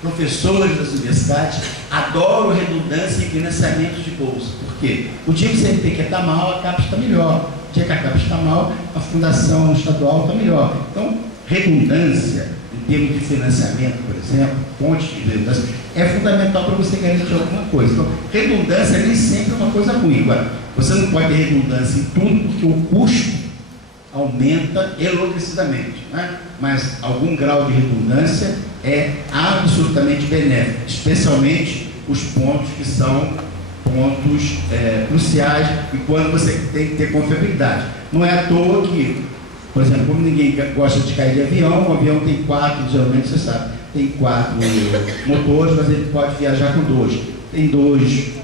professores das universidades adoram redundância em financiamento de bolsa. Por quê? O dia que o CNPq está mal, a CAPES está melhor. O dia que a CAPES está mal, a Fundação Estadual está melhor. Então, redundância, em termos de financiamento, por exemplo, fontes de redundância, é fundamental para você garantir alguma coisa. Então, redundância nem sempre é uma coisa ruim. Agora, você não pode ter redundância em tudo, porque o custo aumenta enlouquecidamente, né? Mas algum grau de redundância é absolutamente benéfico, especialmente os pontos que são pontos cruciais e quando você tem que ter confiabilidade. Não é à toa que, por exemplo, como ninguém gosta de cair de avião, o avião tem 4, geralmente você sabe, tem 4 motores, mas ele pode viajar com 2. Tem 2,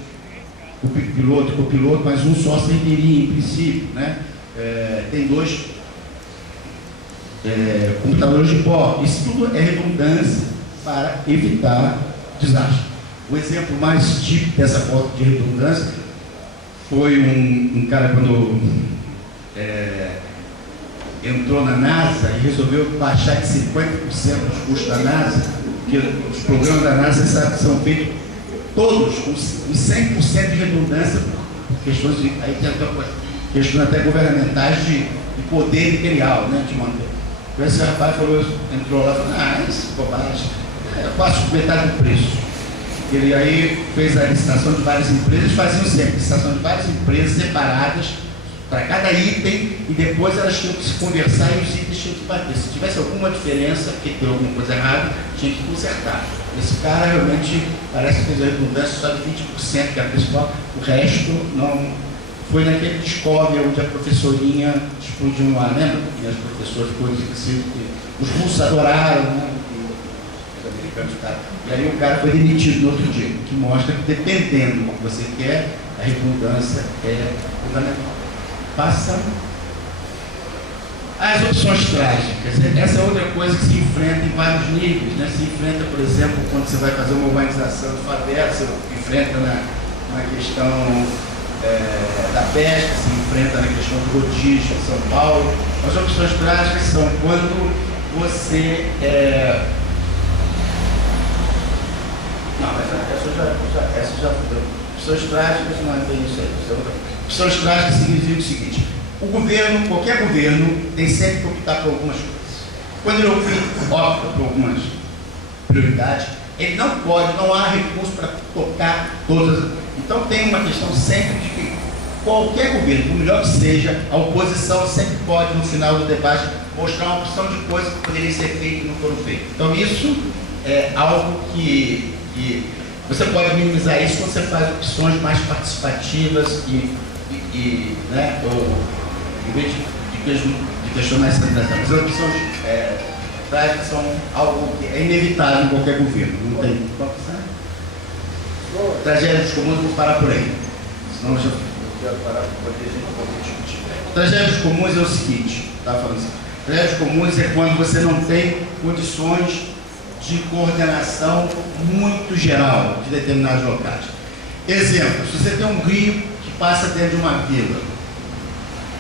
o piloto e copiloto, mas um só serviria em princípio, né? Tem 2 computadores de bordo. Isso tudo é redundância para evitar desastre. O exemplo mais típico dessa falta de redundância foi um cara quando entrou na NASA e resolveu baixar de 50% os custos da NASA, porque os programas da NASA, sabe, são feitos todos com 100% de redundância por questões de, aí tem questões até governamentais de poder imperial, né, de manter. Então esse rapaz falou, entrou lá e falou, isso é bobagem, eu faço metade do preço. Ele aí fez a licitação de várias empresas, faziam sempre licitação de várias empresas separadas para cada item e depois elas tinham que se conversar e os itens tinham que bater. Se tivesse alguma diferença, porque tem alguma coisa errada, tinha que consertar. Esse cara realmente parece que fez a redundância só de 20%, que era pessoal, o resto não. Foi naquele Discovery onde a professorinha explodiu lá, lembra? E as professoras ficou esquecido, os russos adoraram, né? Os americanos ficaram. E aí o cara foi demitido no outro dia, o que mostra que dependendo do que você quer, a redundância é fundamental. Passa as opções trágicas. Essa é outra coisa que se enfrenta em vários níveis, né? Se enfrenta, por exemplo, quando você vai fazer uma urbanização de favela, você enfrenta na questão da pesca, se enfrenta na questão do rodízio em São Paulo. As opções trágicas são quando você não, essa já opções trágicas não é bem isso aí. Opções trágicas significa o seguinte: o governo, qualquer governo, tem sempre que optar por algumas coisas. Quando ele opta por algumas prioridade. Ele não pode, não há recurso para tocar todas. Então tem uma questão sempre de que qualquer governo, por melhor que seja, a oposição sempre pode, no final do debate, mostrar uma opção de coisas que poderiam ser feitas e não foram feitas. Então isso é algo que você pode minimizar isso quando você faz opções mais participativas né, ou, em vez de questionar essa centralização. Mas as opções práticas são algo que é inevitável em qualquer governo. Não tem tragédias comuns, vou parar por aí. Senão eu já quero parar por aqui, a gente pode discutir. Tragédias comuns é o seguinte, estava falando assim, tragédias comuns é quando você não tem condições de coordenação muito geral de determinados locais. Exemplo, se você tem um rio que passa dentro de uma vila,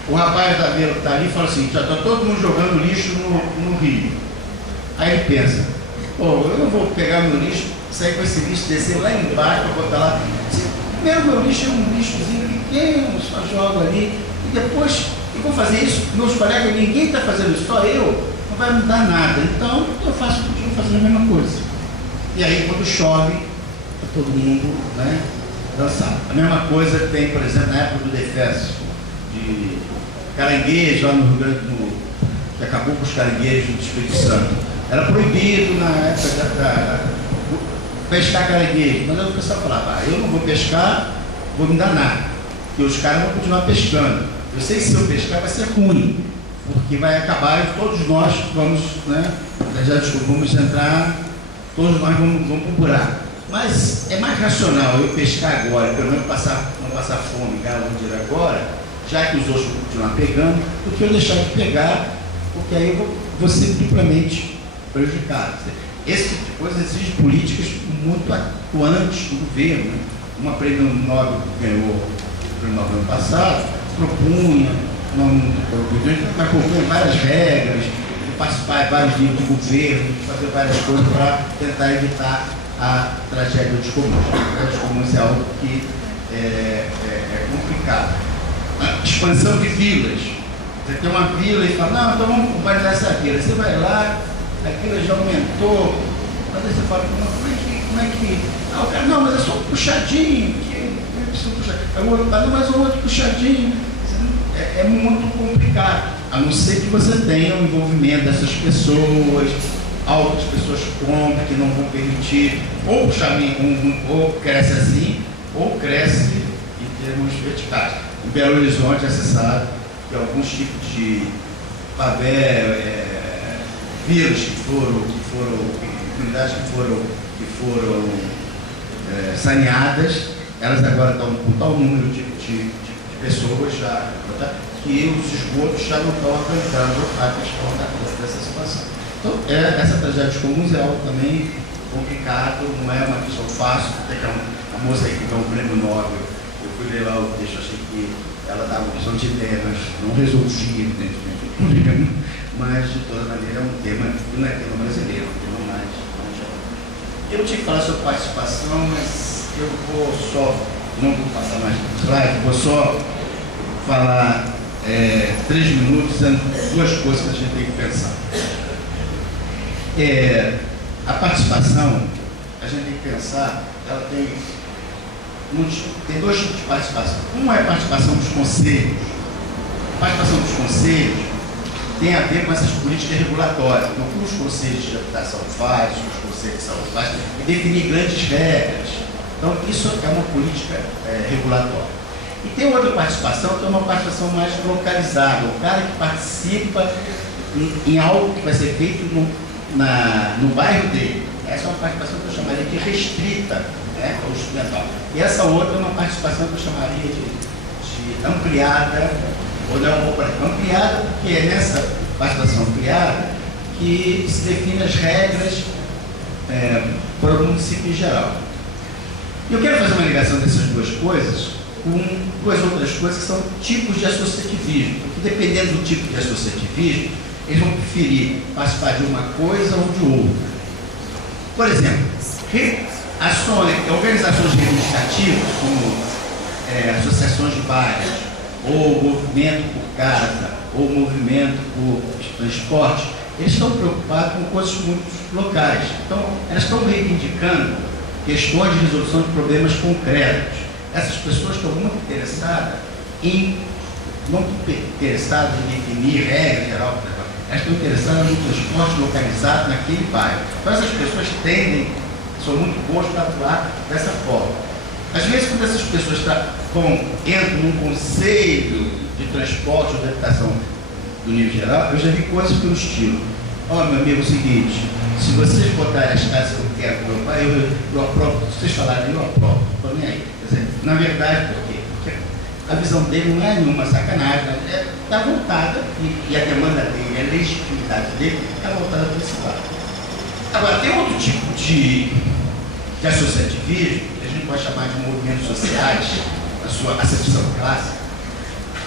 o rapaz da vila que está ali fala assim, já está todo mundo jogando lixo no rio. Aí ele pensa, pô, eu não vou pegar meu lixo, sair com esse lixo, descer lá embaixo para botar lá. Primeiro, meu lixo é um lixozinho pequeno, só jogo ali, e depois eu vou fazer isso, meus colegas, ninguém está fazendo isso, só eu, não vai mudar nada. Então eu continuo fazendo a mesma coisa. E aí quando chove, está todo mundo, né, dançado. A mesma coisa tem, por exemplo, na época do DEFES, de caranguejo lá no Rio Grande do Sul, que acabou com os caranguejos do Espírito Santo. Era proibido na época pescar caranguejo, mas o pessoal falava, eu não vou pescar, vou me danar, e os caras vão continuar pescando. Eu sei que se eu pescar vai ser ruim, porque vai acabar e todos nós vamos, né, vamos entrar, todos nós vamos para um buraco. Mas é mais racional eu pescar agora, pelo menos não passar fome, onde ir agora, já que os outros vão continuar pegando, do que eu deixar de pegar, porque aí eu vou ser triplamente prejudicado. Esse tipo de coisa exige políticas muito atuantes do governo. Uma prêmio Nobel que ganhou o prêmio Nobel ano passado, propunha várias regras, de participar de vários níveis de governo, de fazer várias coisas para tentar evitar a tragédia dos comuns. A tragédia dos comuns é algo que é complicado. A expansão de vilas. Você tem uma vila e fala, não, então vamos urbanizar essa vila. Você vai lá, a vila já aumentou, mas aí você fala, como é que... Ah, o cara, não, mas é só um puxadinho, eu preciso puxar. Não, mas um outro puxadinho. É muito complicado, a não ser que você tenha o envolvimento dessas pessoas, algo que as pessoas comprem, que não vão permitir, ou ou cresce assim, ou cresce em termos verticais. Em Belo Horizonte, você sabe que alguns tipos de vírus comunidades que foram saneadas, elas agora estão com tal número de pessoas já, que os esgotos já não estão aguentando a questão dessa situação. Então, essa tragédia dos comuns é algo também complicado, não é uma questão fácil. Até que a moça aí que ganhou o prêmio Nobel, eu fui ler lá o texto, achei que ela dava uma questão de ideias, não resolvia dentro do problema, mas de toda maneira é um tema que não é tema brasileiro, é um tema mais geral. Eu tinha que falar sobre participação, mas eu vou só, não vou passar mais para o slide, vou só falar 3 minutos, dizendo duas coisas que a gente tem que pensar. A participação, a gente tem que pensar, ela tem dois tipos de participação. Uma é a participação dos conselhos. A participação dos conselhos tem a ver com essas políticas regulatórias, então, que os conselhos de habitação fazem, os conselhos de saúde fazem, e definir grandes regras. Então, isso é uma política regulatória. E tem outra participação, que é uma participação mais localizada, o cara que participa em algo que vai ser feito no bairro dele. Essa é uma participação que eu chamaria de restrita, né, ou instrumental. E essa outra é uma participação que eu chamaria de ampliada, ou não ampliada, porque é nessa participação ampliada que se define as regras para o município em geral. E eu quero fazer uma ligação dessas duas coisas com duas outras coisas que são tipos de associativismo, porque dependendo do tipo de associativismo, eles vão preferir participar de uma coisa ou de outra. Por exemplo, organizações reivindicativas, como associações de bairros, ou movimento por casa, ou movimento por transporte, eles estão preocupados com coisas muito locais. Então, elas estão reivindicando questões de resolução de problemas concretos. Essas pessoas estão muito interessadas em, não interessadas em definir regras geral, elas estão interessadas no transporte localizado naquele bairro. Então, essas pessoas tendem, são muito boas para atuar dessa forma. Às vezes, quando essas pessoas entram num conselho de transporte ou de habitação do nível geral, eu já vi coisas pelo estilo: ó, meu amigo, é o seguinte, se vocês botarem as casas que eu quero com meu pai, eu aprovo, se vocês falarem, eu aprovo, não estou nem aí. Quer dizer, na verdade, por quê? Porque a visão dele não é nenhuma sacanagem, está voltada, e a demanda dele, a legitimidade dele, está voltada para esse lado. Agora, tem outro tipo de associativismo, que a gente pode chamar de movimentos sociais, a sua acepção clássica,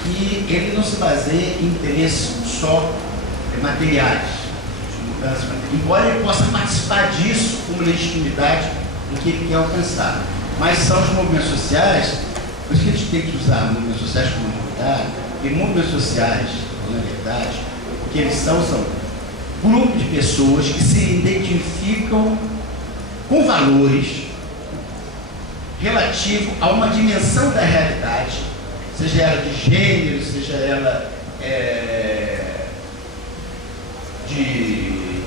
que ele não se baseia em interesses só materiais, de mudança, embora ele possa participar disso com legitimidade do que ele quer alcançar. Mas são os movimentos sociais, por isso que a gente tem que usar movimentos sociais como cuidado, porque movimentos sociais, na verdade, o que eles são grupos de pessoas que se identificam com valores relativos a uma dimensão da realidade, seja ela de gênero, seja ela de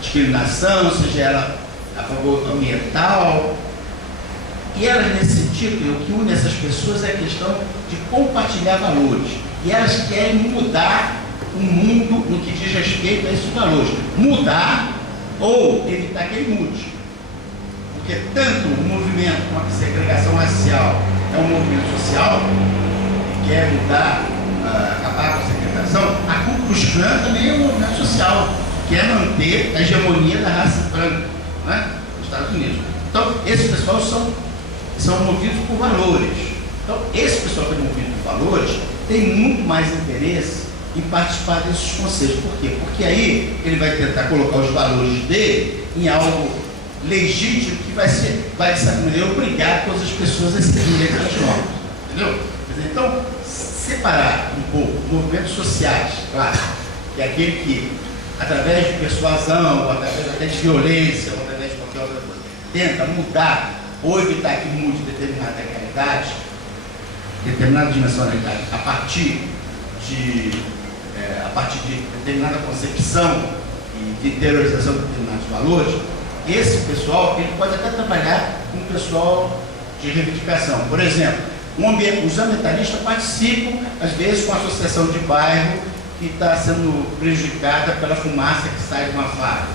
discriminação, seja ela a favor ambiental. E elas, nesse sentido, o que une essas pessoas é a questão de compartilhar valores. E elas querem mudar o mundo no que diz respeito a esses valores. Mudar ou evitar que ele mude. Porque tanto o movimento como a segregação racial é um movimento social, que quer mudar, acabar com a segregação, a Ku Klux Klan também é um movimento social, que quer manter a hegemonia da raça branca, né, nos Estados Unidos. Então, esses pessoal são movidos por valores. Então, esse pessoal que é movido por valores tem muito mais interesse em participar desses conselhos. Por quê? Porque aí ele vai tentar colocar os valores dele em algo legítimo que vai, de certa maneira, obrigar todas as pessoas a seguirem aquelas normas. Entendeu? Então, separar um pouco movimentos sociais, claro, que é aquele que, através de persuasão, ou através até de violência, ou através de qualquer outra coisa, tenta mudar ou evitar que mude determinada realidade, determinada dimensão da realidade, a partir de determinada concepção e de interiorização de determinados valores. Esse pessoal, ele pode até trabalhar com o pessoal de reivindicação. Por exemplo, os ambientalistas participam, às vezes, com a associação de bairro que está sendo prejudicada pela fumaça que sai de uma fábrica.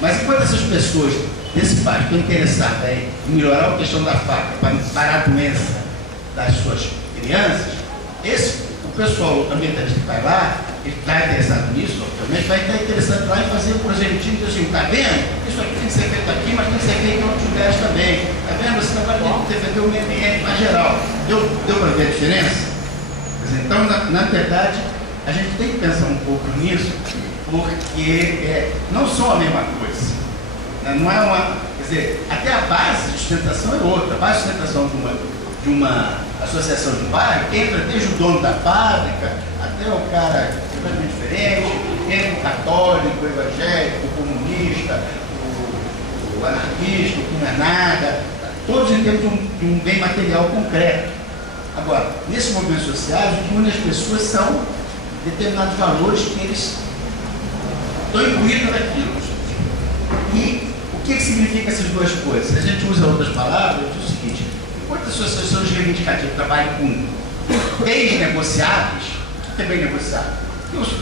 Mas enquanto essas pessoas desse bairro estão interessadas em melhorar a questão da fábrica para parar a doença das suas crianças, o pessoal ambientalista que vai lá, ele está interessado nisso, obviamente, vai estar interessado lá em fazer um projetinho de assim, está vendo? Isso aqui tem que ser feito aqui, mas tem que ser feito em outros lugares também. Está vendo? Você vai ter que defender o meio ambiente mais geral. Deu para ver a diferença? Então, na verdade, a gente tem que pensar um pouco nisso, porque não são a mesma coisa. Não é uma. Quer dizer, até a base de sustentação é outra. A base de sustentação de uma associação de bairro entra desde o dono da fábrica até o cara completamente diferente, entra o católico, o evangélico, o comunista, o anarquista, o que não é nada, todos em termos de um bem material concreto. Agora, nesses movimentos sociais, o que une as pessoas são determinados valores que eles estão incluídos naquilo. E o que significa essas duas coisas? Se a gente usa outras palavras, diz o seguinte: enquanto as associações reivindicativas trabalham com bens negociáveis, o que é bem negociável?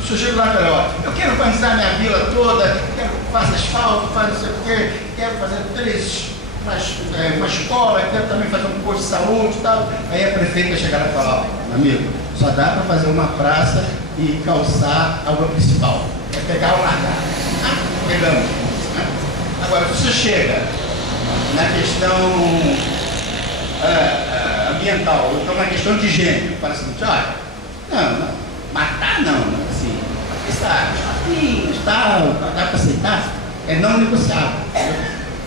Se eu chego lá e falo, eu quero urbanizar minha vila toda, quero que faça asfalto, faça não sei o quê, quero fazer uma escola, quero também fazer um posto de saúde e tal. Aí a prefeita chega lá e fala, meu amigo, só dá para fazer uma praça e calçar a rua principal. É pegar ou largar. Pegamos. Né? Agora, se você chega na questão ambiental, ou então na questão de gênero, fala assim, olha, não, matar não, assim, afins, tal, dá para aceitar, é não negociável.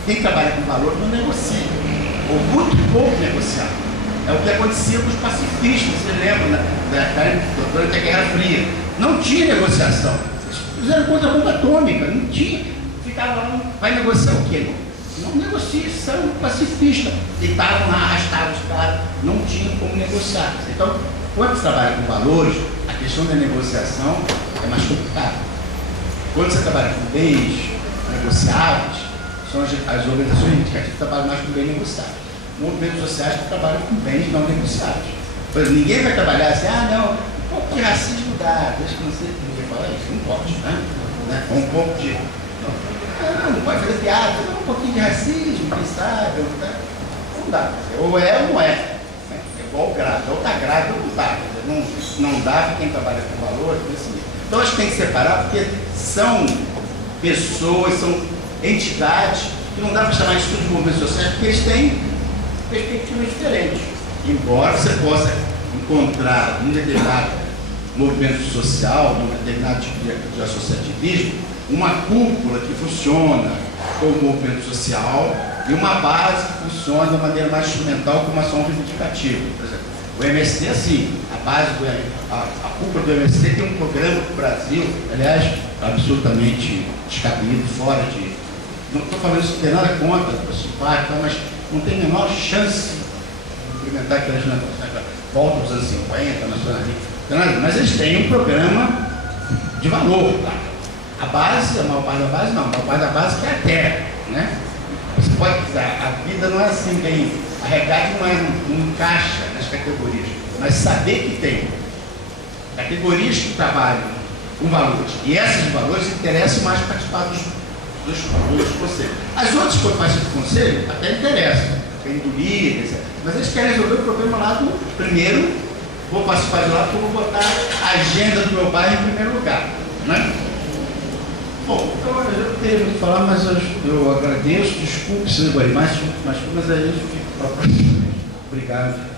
Quem trabalha com valor não negocia, ou muito pouco negociável. É o que acontecia com os pacifistas, você lembra, durante a Guerra Fria. Não tinha negociação. Fizeram contra a bomba atômica, não tinha. Ficava lá, vai negociar o quê? Não negocia, são pacifistas. Deitavam lá, arrastavam os caras, não tinha como negociar. Então, quando você trabalha com valores, a questão da negociação é mais complicada. Quando você trabalha com bens negociáveis, são as organizações reivindicativas que trabalham mais com bens negociáveis. Movimentos sociais que trabalham com bens não negociáveis. Por exemplo, ninguém vai trabalhar assim, não, um pouco de racismo dá, deixa que não sei ninguém fala isso, não pode, né? Um pouco de. Não pode fazer piada, um pouquinho de racismo, quem sabe, não dá. Ou é ou não é. É igual grávida, ou está grávida ou não está. Não dá para quem trabalha com valor, assim. Então acho que tem que separar, porque são pessoas, são entidades que não dá para chamar de estudo de movimentos sociais, porque eles têm perspectivas diferentes. Embora você possa encontrar um determinado movimento social, um determinado tipo de associativismo, uma cúpula que funciona como movimento social e uma base que funciona de maneira mais instrumental como ação reivindicativa. Por exemplo, o MST, assim, a cúpula do MST tem um programa para o Brasil, aliás, absolutamente descabido, fora de... Não estou falando isso, não tem nada contra, mas não tem a menor chance de implementar aquelas volta dos anos 50, nacionalismo, mas eles têm um programa de valor, tá? A base, a maior parte da base não, a maior parte da base que é a terra, né? Você pode dizer, a vida não é assim, bem, a realidade não encaixa nas categorias, mas saber que tem categorias que trabalham com valores, e esses valores interessam mais participar dos conselhos. As outras que participam do conselho até interessam, tem do líder, etc. Mas eles querem resolver o problema lá do primeiro, vou participar de lá porque eu vou botar a agenda do meu bairro em primeiro lugar, né? Bom, então eu não teria muito falar, mas eu agradeço, desculpe se eu mas aí eu fico para a próxima. Obrigado.